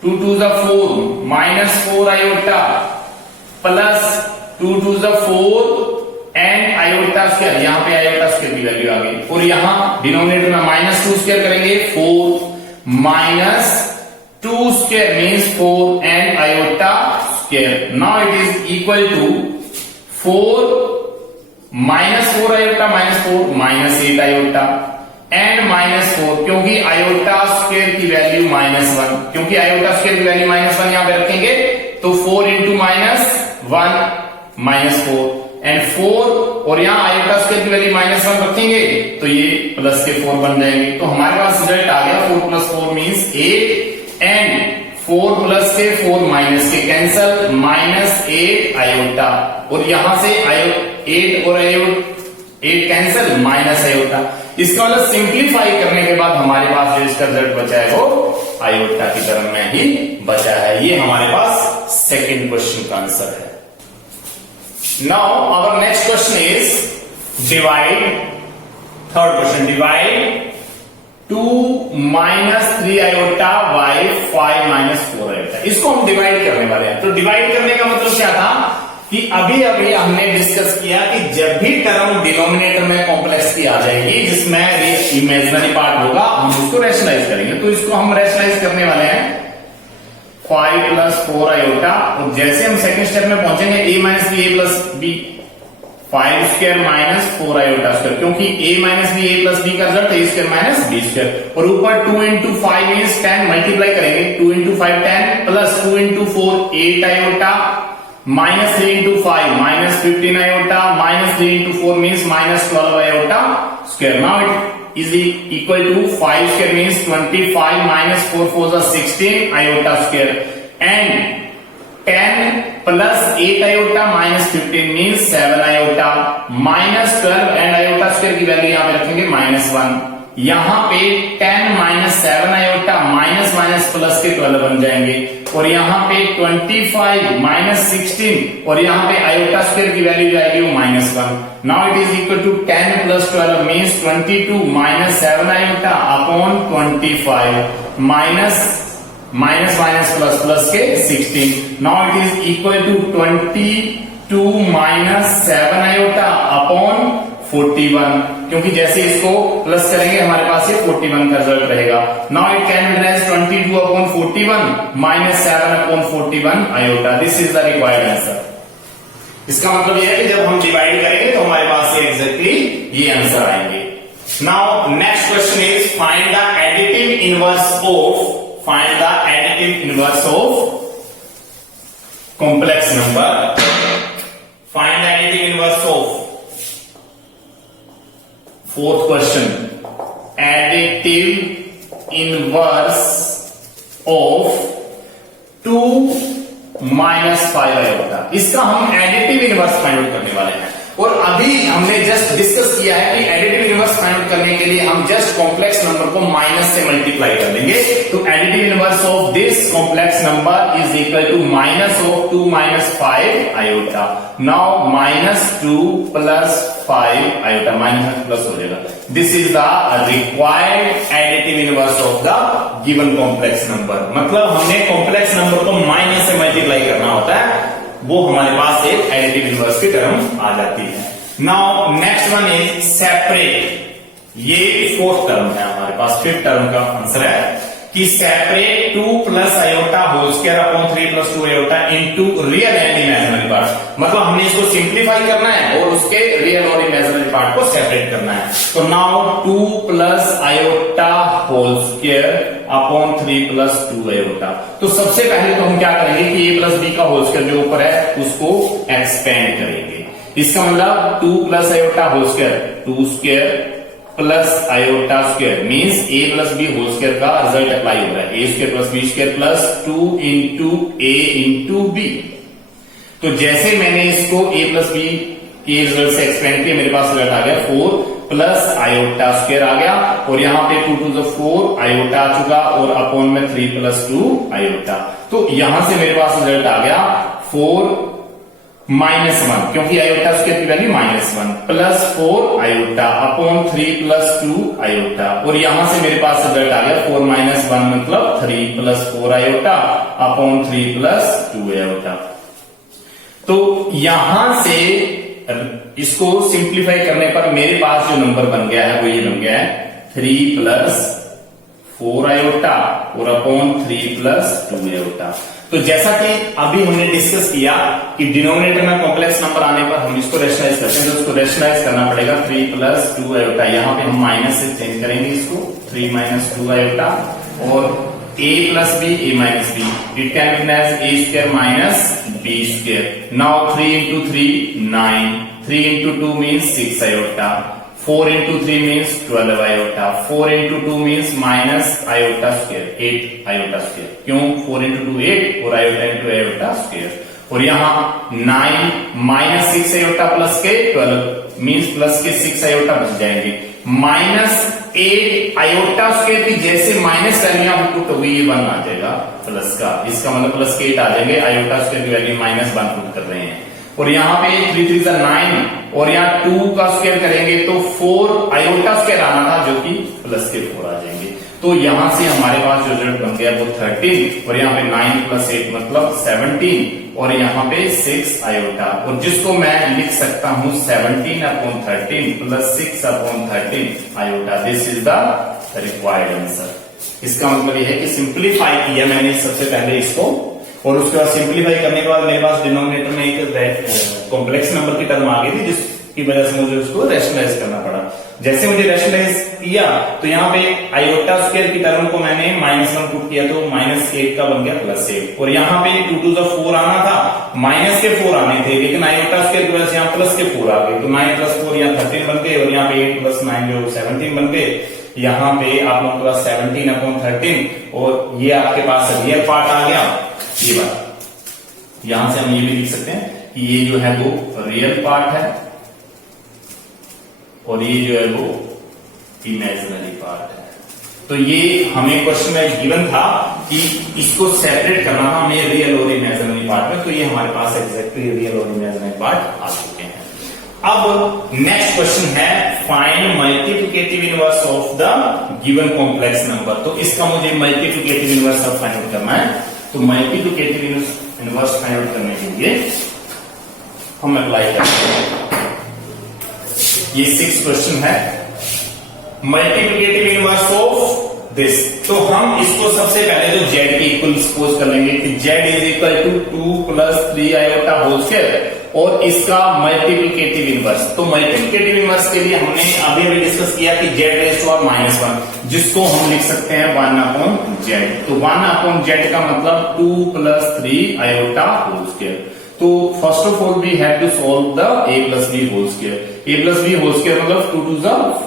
2 to the 4 -4 iota plus 2 to the 4 and iota square, यहां पे iota square की value आ गई और यहां denominator में -2 square करेंगे 4 minus 2 square means 4 and iota square. Now it is equal to 4 minus 4 iota minus 4 minus 8 iota and minus 4, क्योंकि iota square की वैल्यू -1, क्योंकि iota square की वैल्यू -1 यहां पे रखेंगे तो 4 into -1 -4 and 4 और यहां iota square की वैल्यू -1 रखेंगे तो ये प्लस के 4 बन जाएंगे। तो हमारे पास रिजल्ट आ गया 4 plus 4 means 8 and 4 प्लस के 4 माइनस के कैंसल -8 आयोटा और यहां से 8 और 8 कैंसल -आयोटा। इसका मतलब सिंप्लीफाई करने के बाद हमारे पास जो इसका रिजल्ट बचा है वो आयोटा की टर्म में ही बचा है। ये हमारे पास सेकंड क्वेश्चन का आंसर है। Now our next question is divide, third question, divide 2 -3 iota by 5 -4 iota. इसको हम डिवाइड करने वाले हैं। तो डिवाइड करने का मतलब क्या था कि अभी हमने डिस्कस किया कि जब भी टर्म डिनोमिनेटर में कॉम्प्लेक्स की आ जाएगी जिसमें इमेजिनरी पार्ट होगा हम उसको रैशनलाइज करेंगे। तो इसको हम रैशनलाइज करने वाले हैं 5 + 4 आयोटा और जैसे हम सेकंड स्टेप में पहुंचेंगे a - b a + b 5 square minus 4 iota square, क्योंकि a - b a + b का result a square - b square और ऊपर 2 into 5 मींस 10 मल्टीप्लाई करेंगे 2 into 5 10 plus 2 into 4 8 iota minus 3 into 5 -15 iota minus 3 into 4 means -12 iota square. Now it is equal to 5 square means 25 - 4 4 16 iota square and 10 plus 8 iota -15 means 7 iota -12 and iota square की value यहां पे रखेंगे -1। यहां पे 10 - 7 iota minus plus के 12 बन जाएंगे और यहां पे 25 - 16 और यहां पे आयोटा स्क्वायर की वैल्यू जाएगी -1। Now it is equal to 10 + 12 means 22 - 7 iota upon 25 minus plus के 16। Now it is equal to 22 - 7 iota upon 41, क्योंकि जैसे इसको प्लस करेंगे हमारे पास ये 41 का रिजल्ट रहेगा। Now it can be as 22 upon 41 - 7 upon 41 iota. This is the required answer. इसका मतलब यह है कि जब हम डिवाइड करेंगे तो हमारे पास ये एग्जैक्टली ये आंसर आएंगे। Now next question is find the additive inverse of complex number. Find the additive inverse of, fourth question, additive inverse of 2 - 5 iota. इसका हम एडिटिव इनवर्स फाइंड आउट करने वाले हैं और अभी हमने जस्ट डिस्कस किया है कि एडिटिव इनवर्स फाइंड आउट करने के लिए हम जस्ट कॉम्प्लेक्स नंबर को माइनस से मल्टीप्लाई कर देंगे। तो additive inverse of this complex number is equal to -2 - 5 iota. Now -2 + 5 iota minus plus हो जाएगा। This is the required additive inverse of the given complex number. मतलब हमने कॉम्प्लेक्स नंबर को माइनस से मल्टीप्लाई करना होता है, वो हमारे पास एक एडिटिव इनवर्स की टर्म आ जाती है। Now next one is separate. ये फोर्थ टर्म है हमारे पास, फिफ्थ टर्म का आंसर है कि separate 2 + iota whole square upon 3 + 2 iota into real and imaginary part. मतलब हमने इसको सिंप्लीफाई करना है और उसके रियल और इमेजिनरी पार्ट को सेपरेट करना है। तो now 2 + iota whole square upon 3 + 2 iota. तो सबसे पहले तो हम क्या करेंगे कि a + b का होल स्क्वायर जो ऊपर है उसको एक्सपेंड करेंगे। इसका मतलब 2 plus iota whole square, 2 square plus iota square means a plus B whole square का रिजल्ट अप्लाई हो रहा है। A square plus B square plus 2 into A into B. तो जैसे मैंने इसको a प्लस बी के रिजल्ट से एक्सपेंड किया, मेरे पास रिजल्ट आ गया 4 प्लस आयोटा स्क्वायर आ गया, और यहां पे 2 टू 4 आयोटा आ चुका, और अपॉन में 3 प्लस 2 आयोटा। तो यहां से मेरे पास रिजल्ट आ गया 4 माइनस 1, क्योंकि आयोटा स्क्वायर की value -1 plus 4 iota upon 3 plus 2 iota, और यहां से मेरे पास रिजल्ट आ गया 4 माइनस 1 मतलब 3 plus 4 iota upon 3 plus 2 iota. तो यहां से इसको सिंप्लीफाई करने पर मेरे पास जो नंबर बन गया है वो ये बन गया है 3 प्लस 4 आयोटा और अपॉन 3 प्लस 2 आयोटा। तो जैसा कि अभी हमने डिस्कस किया कि डिनोमिनेटर में कॉम्प्लेक्स नंबर आने पर हम इसको रेशनलाइज करते हैं, तो उसको रेशनलाइज करना पड़ेगा 3 प्लस 2 आयोटा। यहां पे हम माइनस से चेंज करेंगे इसको, 3 माइनस 2 आयोटा, और a plus b a minus b, it can be written as a square minus b square. Now 3 into 3 9, 3 into 2 means 6 iota, 4 into 3 means 12 iota, 4 into 2 means minus iota square 8 iota square. क्यों? 4 into 2 8 और iota into iota square, और यहां 9 minus 6 iota plus के 12 means plus के 6 iota बच जाएंगे, minus 8 iota square की जैसे माइनस वैल्यू आप पुट होगी ये 1 आ जाएगा प्लस का, इसका मतलब प्लस के 8 आ जाएंगे, आयोटा स्क्वायर की वैल्यू -1 पुट कर रहे हैं। और यहाँ पे 3 3 9 और यहाँ 2 का स्क्वायर करेंगे तो 4 आयोटा स्क्वायर आना था जो कि प्लस के 4 आ जाएंगे। तो यहां से हमारे पास जो रिजल्ट बन गया वो 13, और यहाँ पे 9 प्लस 8 मतलब 17, और यहाँ पे 6 आयोटा, और जिसको मैं लिख सकता हूं 17 upon 13 plus 6 upon 13 iota. This is the required answer. इसका मतलब यह है कि सिंप्लीफाई किया मैंने सबसे पहले इसको, और उसके बाद सिंप्लीफाई करने के बाद मेरे पास डिनोमिनेटर में एक कॉम्प्लेक्स नंबर की टर्म आ गई थी, जिसकी वजह से मुझे उसको रेशनलाइज करना पड़ा। जैसे मुझे रेशनलाइज किया तो यहाँ पे आयोटा स्क्वायर की टर्म को मैंने -1 पुट किया तो -8 का बन गया +8, और यहाँ पे 2 टू 4 आना था, माइनस के 4 आने थे, लेकिन आयोटा स्क्वायर की वजह से यहाँ प्लस के 4 आ गए, तो 9 प्लस 4 यहाँ 13 बन गए, और यहाँ पे 8 प्लस 9 जो 17 बन गए। यहाँ पे आप लोगों के पास 17 अपॉन 13, और ये आपके पास रियल पार्ट आ गया, ये बात। यहां से हम ये भी लिख सकते हैं कि ये जो है वो रियल पार्ट है, और ये जो है वो इमेजिनरी पार्ट है। तो ये हमें क्वेश्चन में गिवन था कि इसको सेपरेट करना था हमें रियल और इमेजिनरी पार्ट में, तो ये हमारे पास एग्जैक्टली रियल और इमेजिनरी पार्ट आ चुके हैं। अब नेक्स्ट क्वेश्चन है find multiplicative inverse of the given complex number. तो इसका मुझे मल्टीप्लिकेटिव इनवर्स अब फाइंड आउट करना है। तो मल्टीप्लिकेटिव इनवर्स फाइंड आउट करने के लिए हम अप्लाई करते हैं, ये 6 क्वेश्चन है, मल्टीप्लिकेटिव इनवर्स ऑफ दिस। तो हम इसको सबसे पहले जो z के इक्वल सपोज कर लेंगे कि z is equal to 2 plus 3 iota whole square, और इसका मल्टीप्लिकेटिव इनवर्स। तो मल्टीप्लिकेटिव इनवर्स के लिए हमने अभी डिस्कस किया कि z रेज़ टू पावर -1, जिसको हम लिख सकते हैं 1 अपॉन z। तो 1 अपॉन z का मतलब 2 प्लस 3 आयोटा होल स्क्वायर। तो first of all we have to solve the a plus b whole square. a plus b whole square मतलब 2 टू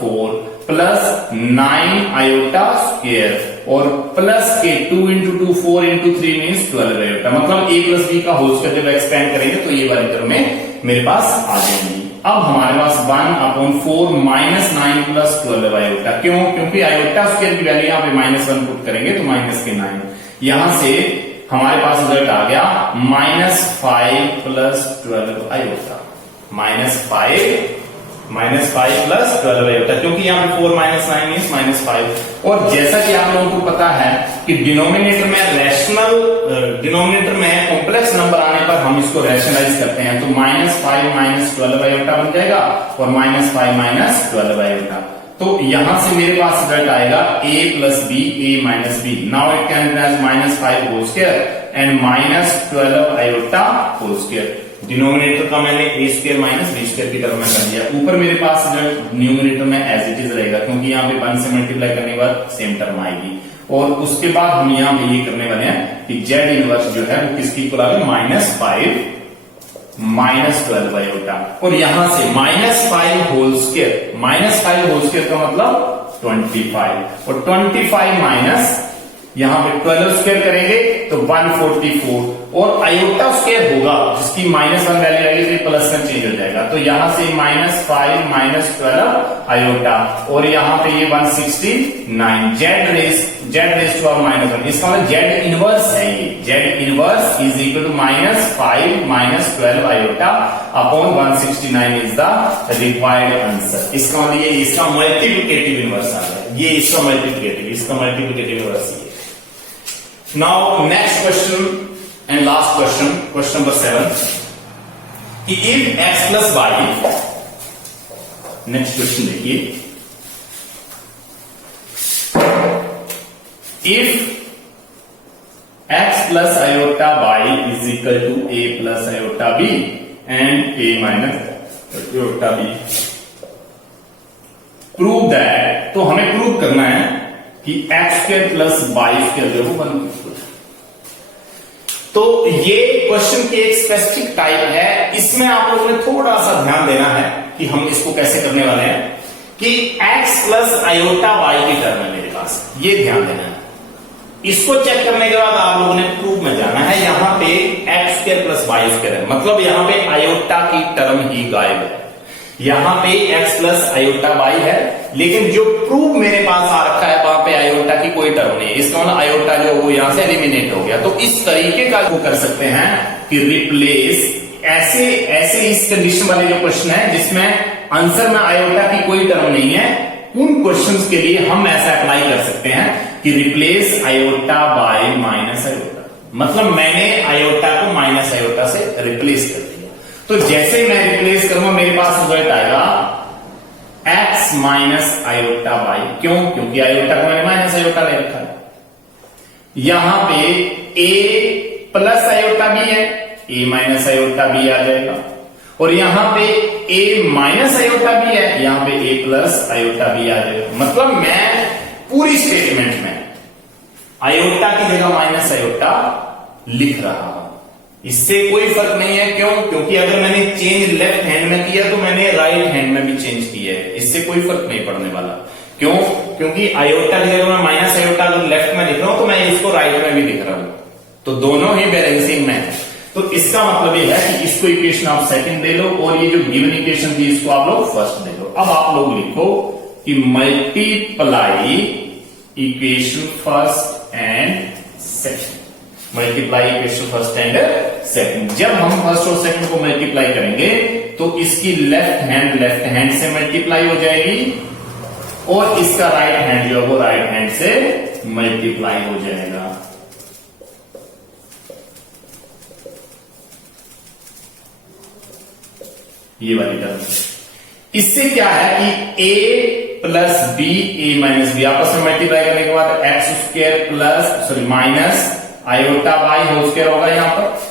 4 प्लस 9 आयोटा स्क्वायर, और प्लस के 2 into 2 4 into 3 means 12 iota, मतलब a plus b का whole square जब expand करेंगे तो ये वाली टर्म में मेरे पास आ जाएंगी। अब हमारे पास 1 अपॉन 4 माइनस 9 प्लस 12 आयोटा। क्यों? क्योंकि आयोटा स्क्वायर की वैल्यू यहाँ पे -1 पुट करेंगे तो माइनस के 9, यहां से हमारे पास रिजल्ट आ गया -5 प्लस 12 आयोटा, -5 प्लस 12 आयोटा, क्योंकि यहाँ पे 4 माइनस 9 मीन्स -5। और जैसा कि आप लोगों को पता है कि डिनोमिनेटर में कॉम्प्लेक्स नंबर आने पर हम इसको रैशनलाइज करते हैं, तो -5 माइनस 12 आयोटा बन जाएगा, और -5 माइनस 12 आयोटा। तो यहां से मेरे पास रिजल्ट आएगा a plus b a minus b. Now it can be as -5 whole square and -12 iota whole square. Denominator का मैंने a square minus b square की टर्म में कर दिया। ऊपर मेरे पास रिजल्ट न्यूमरेटर में एज इट इज रहेगा, क्योंकि यहाँ पे 1 से मल्टीप्लाई करने के बाद सेम टर्म आएगी। और उसके बाद हम यहाँ पे ये करने वाले हैं कि z इनवर्स जो है वो किसकी इक्वल आ गया, -5 -12 आयोटा, और यहां से -5 होल स्क्वायर, -5 होल स्क्वायर का मतलब 25, और 25 माइनस यहां पे 12 स्क्वायर करेंगे तो 144, और आयोटा स्क्वायर होगा जिसकी -1 वैल्यू आएगी तो प्लस में चेंज हो जाएगा, तो यहां से -5 -12 आयोटा, और यहां पे ये 169 जेड रेस टू -1, इसका मतलब जेड इनवर्स है, ये z inverse is equal to -5 -12 iota upon 169 is the required answer. इसका मतलब ये इसका मल्टीप्लिकेटिव इनवर्स आ गया, ये इसका मल्टीप्लिकेटिव इनवर्स है। Now next question and last question, question number 7, कि if x plus y, next question देखिए, if x plus iota y is equal to a plus iota b and a minus iota b, prove that, तो हमें prove करना है कि x square plus y square जो है 1 तो ये क्वेश्चन की एक स्पेसिफिक टाइप है, इसमें आप लोगों ने थोड़ा सा ध्यान देना है कि हम इसको कैसे करने वाले हैं, कि x प्लस आयोटा y की टर्म है मेरे पास, ये ध्यान देना है। इसको चेक करने के बाद आप लोगों ने प्रूफ में जाना है, यहां पे x square plus y square है, मतलब यहां पे आयोटा की टर्म ही गायब है, यहां पे x प्लस आयोटा y है, लेकिन जो प्रूफ मेरे पास आ रखा है वहां पे आयोटा की कोई टर्म नहीं है, इसका मतलब आयोटा जो वो यहां से एलिमिनेट हो गया। तो इस तरीके का वो कर सकते हैं कि रिप्लेस ऐसे इस कंडीशन वाले जो क्वेश्चन है जिसमें आंसर में आयोटा की कोई टर्म नहीं है, उन क्वेश्चंस के लिए हम ऐसा अप्लाई कर सकते हैं कि replace iota bye minus iota, मतलब मैंने आयोटा को माइनस आयोटा से रिप्लेस कर दिया। तो जैसे मैं रिप्लेस करूंगा मेरे पास रिजल्ट आएगा x माइनस आयोटा बाई, क्यों? क्योंकि आयोटा को मैंने माइनस आयोटा ले रखा है। यहां पे a प्लस आयोटा भी है, a माइनस आयोटा भी आ जाएगा, और यहां पे a माइनस आयोटा भी है, यहां पे a प्लस आयोटा भी आ जाएगा। मतलब मैं पूरी स्टेटमेंट में आयोटा की जगह माइनस आयोटा लिख रहा हूं, इससे कोई फर्क नहीं है। क्यों? क्योंकि अगर मैंने चेंज लेफ्ट हैंड में किया तो मैंने राइट हैंड में भी चेंज किया है, इससे कोई फर्क नहीं पड़ने वाला। क्यों? क्योंकि आयोटा की जगह मैं माइनस आयोटा अगर लेफ्ट में लिख रहा हूं तो मैं इसको राइट में भी लिख रहा हूं, तो दोनों ही बैलेंसिंग में है। तो इसका मतलब ये है कि इसको इक्वेशन आप सेकंड दे लो, और ये जो गिवन इक्वेशन थी इसको आप लोग फर्स्ट दे लो। अब आप लोग लिखो कि multiply equation first and second, multiply equation first and second. जब हम फर्स्ट और सेकंड को मल्टीप्लाई करेंगे तो इसकी लेफ्ट हैंड से मल्टीप्लाई हो जाएगी, और इसका राइट हैंड जो है वो राइट हैंड से मल्टीप्लाई हो जाएगा। ये वाली टर्म, इससे क्या है कि a plus b a minus b आपस में मल्टीप्लाई करने के बाद x square plus minus iota y whole square होगा, यहां पर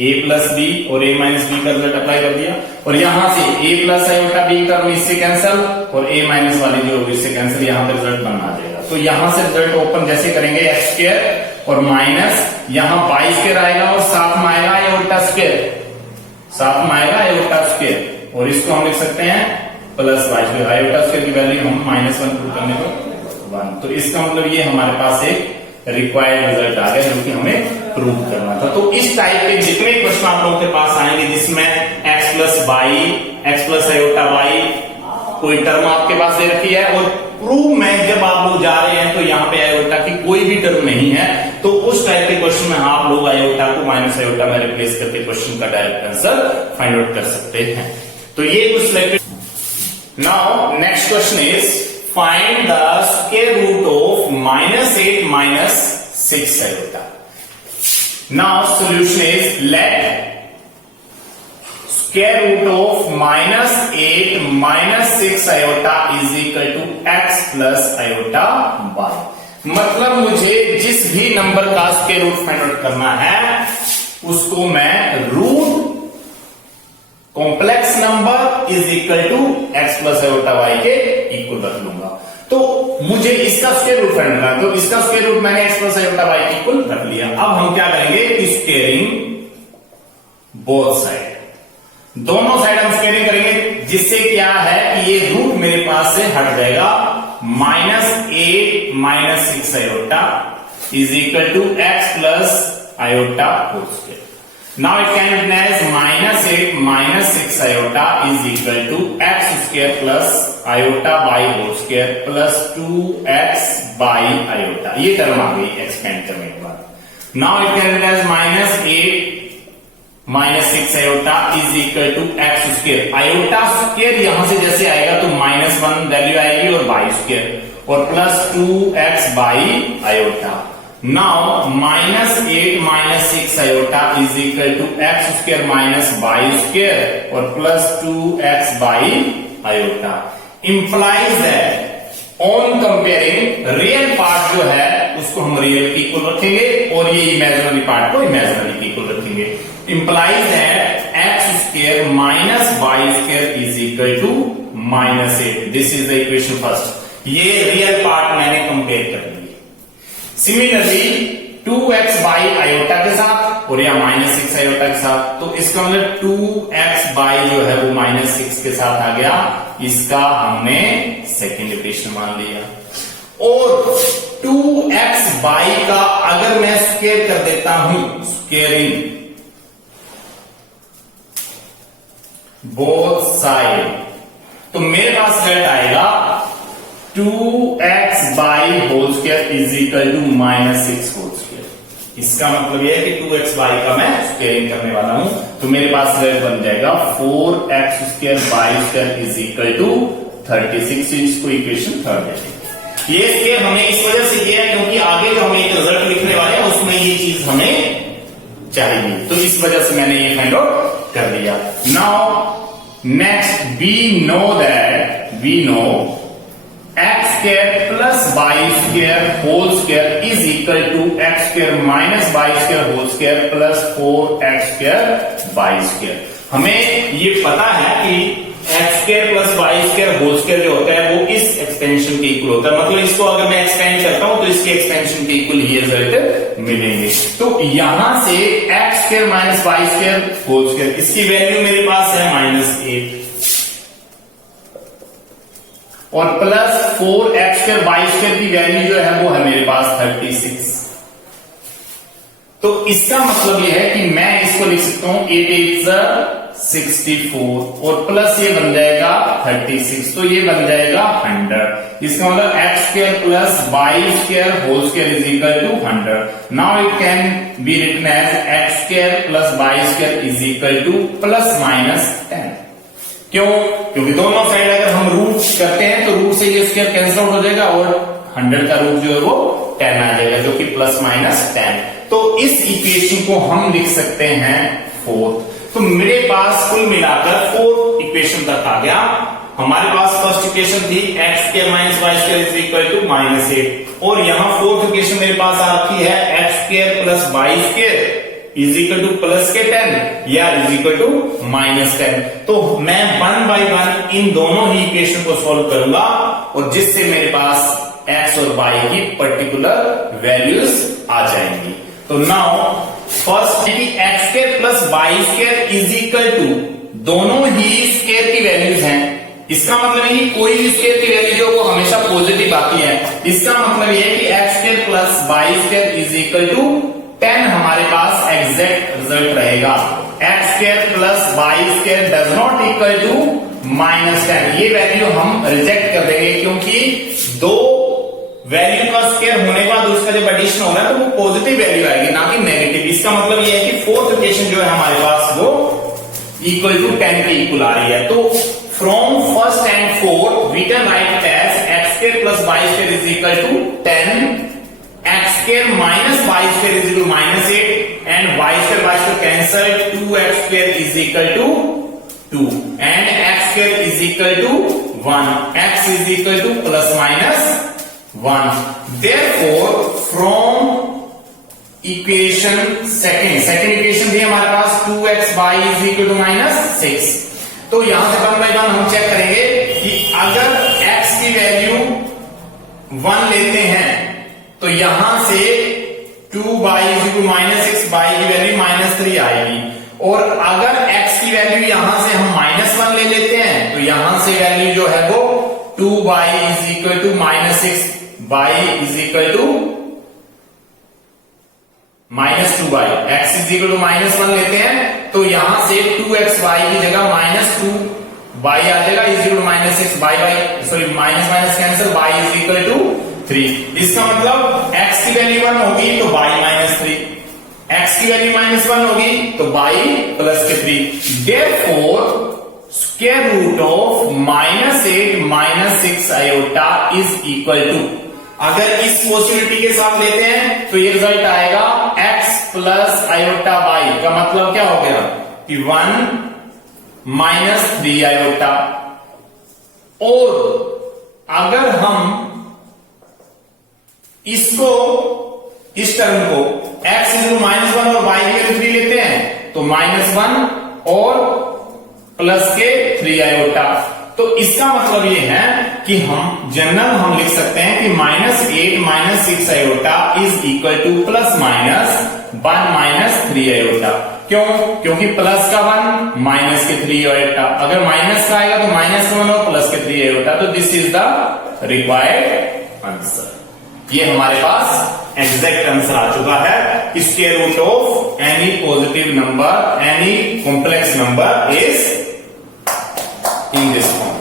a प्लस बी और a माइनस बी का रिजल्ट अप्लाई कर दिया, और यहां से a प्लस आयोटा बी का इससे कैंसिल, और a माइनस वाली जो होगी इससे कैंसिल, यहां पर रिजल्ट बनना जाएगा। तो यहां से रिजल्ट ओपन जैसे करेंगे एक्स स्क्वायर और माइनस यहां बाई स्क्वायर आएगा, और साथ में आएगा आयोटा स्क्वायर, साथ में आएगा आयोटा स्क्वायर, और इसको हम लिख सकते हैं plus y square. Iota square की वैल्यू हम -1 पुट करने पर 1, तो इसका मतलब ये हमारे पास एक रिक्वायर्ड रिजल्ट आ गया जो कि हमें प्रूव करना था। तो इस टाइप के जितने क्वेश्चन आप लोगों के पास आएंगे जिसमें x plus y, x plus iota y कोई टर्म आपके पास दे रखी है, और प्रूव में जब आप लोग जा रहे हैं तो यहाँ पे आयोटा की कोई भी टर्म नहीं है, तो उस टाइप के क्वेश्चन में आप लोग आयोटा को माइनस आयोटा में रिप्लेस करके क्वेश्चन का डायरेक्ट आंसर फाइंड आउट कर सकते हैं। तो ये कुछ selected. Now next question is find the square root of -8 minus 6 iota. Now solution is let square root of -8 minus 6 iota is equal to x plus iota y। मतलब मुझे जिस भी नंबर का स्क्वायर रूट फाइंड आउट करना है उसको मैं root complex number is equal to x plus iota y के इक्वल रख लूंगा। तो मुझे इसका स्क्वायर रूट फाइंड करना है, तो इसका स्क्वायर रूट मैंने x प्लस आयोटा y के इक्वल रख लिया। अब हम क्या करेंगे, स्क्वेयरिंग बोथ साइड। दोनों साइड हम स्क्वायरिंग करेंगे, जिससे क्या है कि ये रूट मेरे पास से हट जाएगा। -8 - 6 iota is equal to x plus iota whole square. Now it can be written as -8 - 6 iota is equal to x square plus iota y whole square plus 2x by iota. ये term आ गई expand करने के बाद। Now it can be written as -8 - 6 iota is equal to x square. Iota square यहां से जैसे आएगा तो -1 वैल्यू आएगी और बाई स्क्वायर और plus 2x by iota. Now -8 - 6 iota is equal to x square minus by square और plus 2x by iota. Implies that on comparing real part जो है उसको हम रियल के इक्वल रखेंगे और ये इमेजिनरी पार्ट को इमेजिनरी के इक्वल रखेंगे। Implies that x square minus by square is equal to -8। This is the equation first. ये रियल पार्ट मैंने कंपेयर कर दिया। सिमिलरली 2x बाई आयोटा के साथ और या -6 आयोटा के साथ, तो इसका मतलब 2x बाई जो है वो -6 के साथ आ गया। इसका हमने सेकेंड इक्वेशन मान लिया। और 2x बाई का अगर मैं स्क्वायर कर देता हूं, स्क्वेयरिंग बोथ साइड, तो मेरे पास रिजल्ट आएगा 2x y whole square is equal to -6 whole square. इसका मतलब यह है कि 2x बाई का मैं स्क्वायरिंग करने वाला हूं, तो मेरे पास रिजल्ट बन जाएगा 4x square y square is equal to 36। इसको इक्वेशन थर्ड देखेंगे। ये स्क्वायर हमें इस वजह से किया है क्योंकि आगे जो हमें एक रिजल्ट लिखने वाले हैं उसमें ये चीज हमें चाहिए, तो इस वजह से मैंने ये फाइंड आउट कर दिया। Now next we know x square plus y square whole square is equal to x square minus by square whole square plus 4x square y square. हमें ये पता है कि x square plus y square whole square जो होता है वो इस एक्सपेंशन के इक्वल होता है। मतलब इसको अगर मैं एक्सपेंड करता हूं तो इसके एक्सपेंशन के इक्वल ही रिजल्ट मिलेंगे। तो यहां से x square minus by square whole square, इसकी वैल्यू मेरे पास है -8 और plus 4x square y square की वैल्यू जो है वो है मेरे पास 36। तो इसका मतलब यह है कि मैं इसको लिख सकता हूं 8 8 64 और प्लस ये बन जाएगा 36, तो ये बन जाएगा 100। इसका मतलब x square plus y square whole square is equal to 100। Now it can be written as x square plus y square is equal to ±10। क्यों? क्योंकि दोनों साइड अगर हम रूट करते हैं तो रूट से ये स्क्वायर कैंसिल आउट हो जाएगा और 100 का रूट जो है वो 10 आ जाएगा, जो कि ±10। तो इस इक्वेशन को हम लिख सकते हैं 4। तो मेरे पास कुल मिलाकर 4 इक्वेशन तक आ गया। हमारे पास फर्स्ट इक्वेशन थी x square minus y square is equal to -8 और यहाँ फोर्थ इक्वेशन मेरे पास आ रखी है x square plus y square is equal to plus के 10 या इज इक्वल टू -10। तो मैं 1 बाय 1 इन दोनों ही इक्वेशन को सॉल्व करूंगा और जिससे मेरे पास x और y की पर्टिकुलर वैल्यूज आ जाएंगी। तो नाउ फर्स्ट है कि x square plus y square is equal to, दोनों ही स्क्वायर की वैल्यूज हैं। इसका मतलब है कि कोई भी स्क्वायर की वैल्यू जो वो हमेशा पॉजिटिव आती है। इसका मतलब यह है कि x square plus y square is equal to 10 हमारे पास एग्जैक्ट रिजल्ट रहेगा। x square plus y square does not equal to -10। ये वैल्यू हम रिजेक्ट कर देंगे क्योंकि दो वैल्यू का स्क्वायर होने के बाद उसका जब एडिशन होगा तो वो पॉजिटिव वैल्यू आएगी, ना कि नेगेटिव। इसका मतलब ये है कि फोर्थ इक्वेशन जो है हमारे पास वो इक्वल टू 10 के इक्वल आ रही है। तो from first and fourth we can write as x square plus y square is equal to 10, x square minus y square is equal to -8 and y square y square cancel, 2x square is equal to 2 and x square is equal to 1, x is equal to +-1। Therefore from equation second equation थी हमारे पास 2xy is equal to -6। तो यहां से 1 bye 1 हम check करेंगे कि अगर x की वैल्यू 1 लेते हैं तो यहां से 2y is equal to -6, y की वैल्यू -3 आएगी और अगर x की वैल्यू यहां से हम -1 ले लेते हैं तो यहां से वैल्यू जो है वो 2y is equal to -6y is equal to -2y, x is equal to -1 लेते हैं तो यहां से 2xy की जगह -2y आ जाएगा is equal to -6y sorry minus cancel y is equal to 3। इसका मतलब x की वैल्यू 1 होगी तो y -3, x की वैल्यू -1 होगी तो y +3। Therefore square root of -8 -6 iota is equal to, अगर इस पॉसिबिलिटी के साथ लेते हैं तो ये रिजल्ट आएगा x प्लस आयोटा y का मतलब क्या हो गया कि 1 -3 आयोटा। और अगर हम इसको इस टर्म को x -1 और y की वैल्यू 3 लेते हैं तो -1 और प्लस के 3 आयोटा। तो इसका मतलब ये है कि जनरल हम लिख सकते हैं कि -8 -6 iota is equal to +1 -3 iota. क्यों? क्योंकि प्लस का 1 माइनस के 3 आयोटा, अगर माइनस का आएगा तो -1 और प्लस के 3 आयोटा। तो this is the required answer. ये हमारे पास एग्जैक्ट आंसर आ चुका है। Square root of any positive number, any complex number is in this form.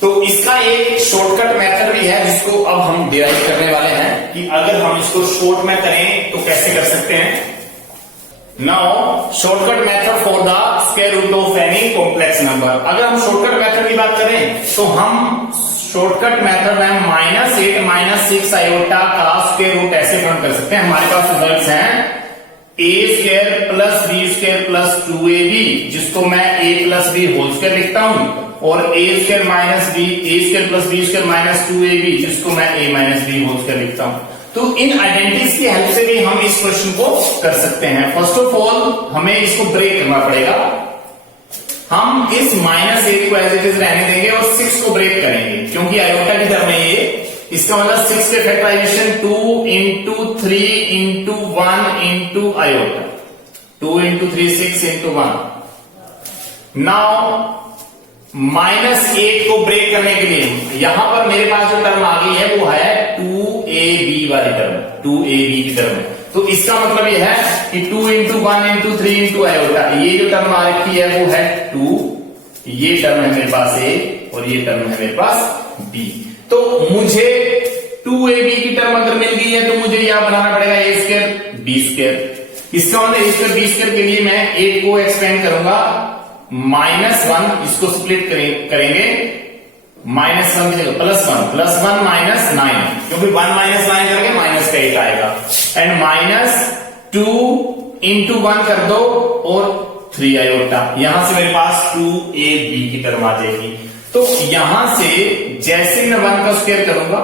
तो इसका एक शॉर्टकट मेथड भी है जिसको अब हम डिराइव करने वाले हैं कि अगर हम इसको शॉर्ट में करें तो कैसे कर सकते हैं। Now shortcut method for the square root of any complex number. अगर हम शॉर्टकट मेथड की बात करें तो हम शॉर्टकट मेथड में -8 -6 आयोटा का स्क्वायर रूट ऐसे फाइंड कर सकते हैं। हमारे पास रिजल्ट्स हैं a² + b² + 2ab, जिसको मैं a + b होल स्क्वायर लिखता हूं, और a² - b a² + b² - 2ab, जिसको मैं a - b होल स्क्वायर लिखता हूं। तो इन आइडेंटिटीज की हेल्प से भी हम इस क्वेश्चन को कर सकते हैं। फर्स्ट ऑफ ऑल हमें इसको ब्रेक करना पड़ेगा। हम इस -8 को एज इट इज रहने देंगे और 6 को ब्रेक करेंगे, क्योंकि आयोटा की टर्म है ये। इसका मतलब 6 के फैक्टराइजेशन 2 × 3 × 1 × आयोटा, 2 × 3 6 × 1। नाउ -8 को ब्रेक करने के लिए यहां पर मेरे पास जो टर्म आ गई है वो है 2ab वाली टर्म, 2ab की टर्म। तो इसका मतलब ये है कि 2 × 1 × 3 × आयोटा, ये जो टर्म आ रखी है वो है 2, ये टर्म है मेरे पास a और ये टर्म है मेरे पास b। तो मुझे 2ab की टर्म अगर मिल गई है तो मुझे यहां बनाना पड़ेगा a² b²। इसका मतलब a² b² के लिए मैं 8 को एक्सपेंड करूंगा, -1 इसको स्प्लिट करेंगे, -1 की जगह +1 -9, क्योंकि 1 - 9 करेंगे -8 आएगा, एंड -2 × 1 कर दो और 3 आयोटा। यहां से मेरे पास 2ab की टर्म आ जाएगी। तो यहां से जैसे मैं 1 का स्क्वायर करूंगा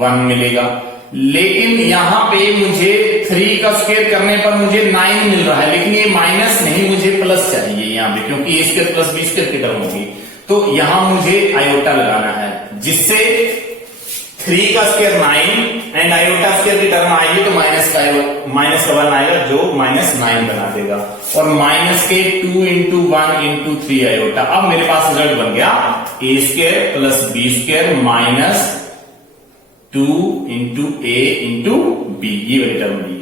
1 मिलेगा, लेकिन यहां पे मुझे 3 का स्क्वायर करने पर मुझे 9 मिल रहा है, लेकिन ये माइनस नहीं, मुझे प्लस चाहिए यहां पे, क्योंकि a² + b² की टर्म होगी। तो यहां मुझे आयोटा लगाना है, जिससे 3 का स्क्वायर 9 एंड आयोटा स्क्वायर की टर्म आएगी तो माइनस का 1 आएगा जो -9 बना देगा, और माइनस के 2 × 1 × 3 आयोटा। अब मेरे पास रिजल्ट बन गया a² + b² - 2 × a × b, ये वाली टर्म दी है।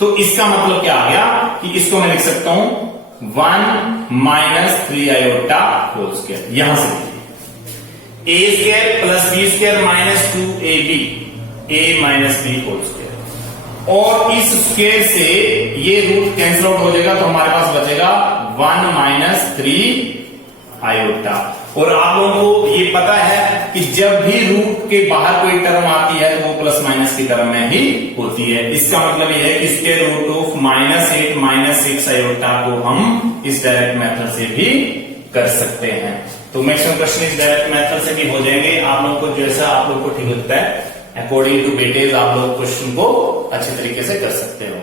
तो इसका मतलब क्या आ गया कि इसको मैं लिख सकता हूं 1 - 3 आयोटा होल स्क्वायर। यहां से देखिए a² + b² - 2ab a - b whole square, और इस स्क्वायर से ये रूट कैंसिल आउट हो जाएगा, तो हमारे पास बचेगा 1 - 3 आयोटा। और आप लोगों को ये पता है कि जब भी रूट के बाहर कोई टर्म आती है तो वो प्लस माइनस की टर्म में ही होती है। इसका मतलब ये है कि स्क्वायर रूट ऑफ -8 - 6 आयोटा को हम इस डायरेक्ट मेथड से भी कर सकते हैं। तो मैक्सिमम क्वेश्चन इस डायरेक्ट मेथड से भी हो जाएंगे। आप लोग को जैसा आप लोग को ठीक लगता है, अकॉर्डिंग टू वेटेज आप लोग क्वेश्चन को अच्छे तरीके से कर सकते हो।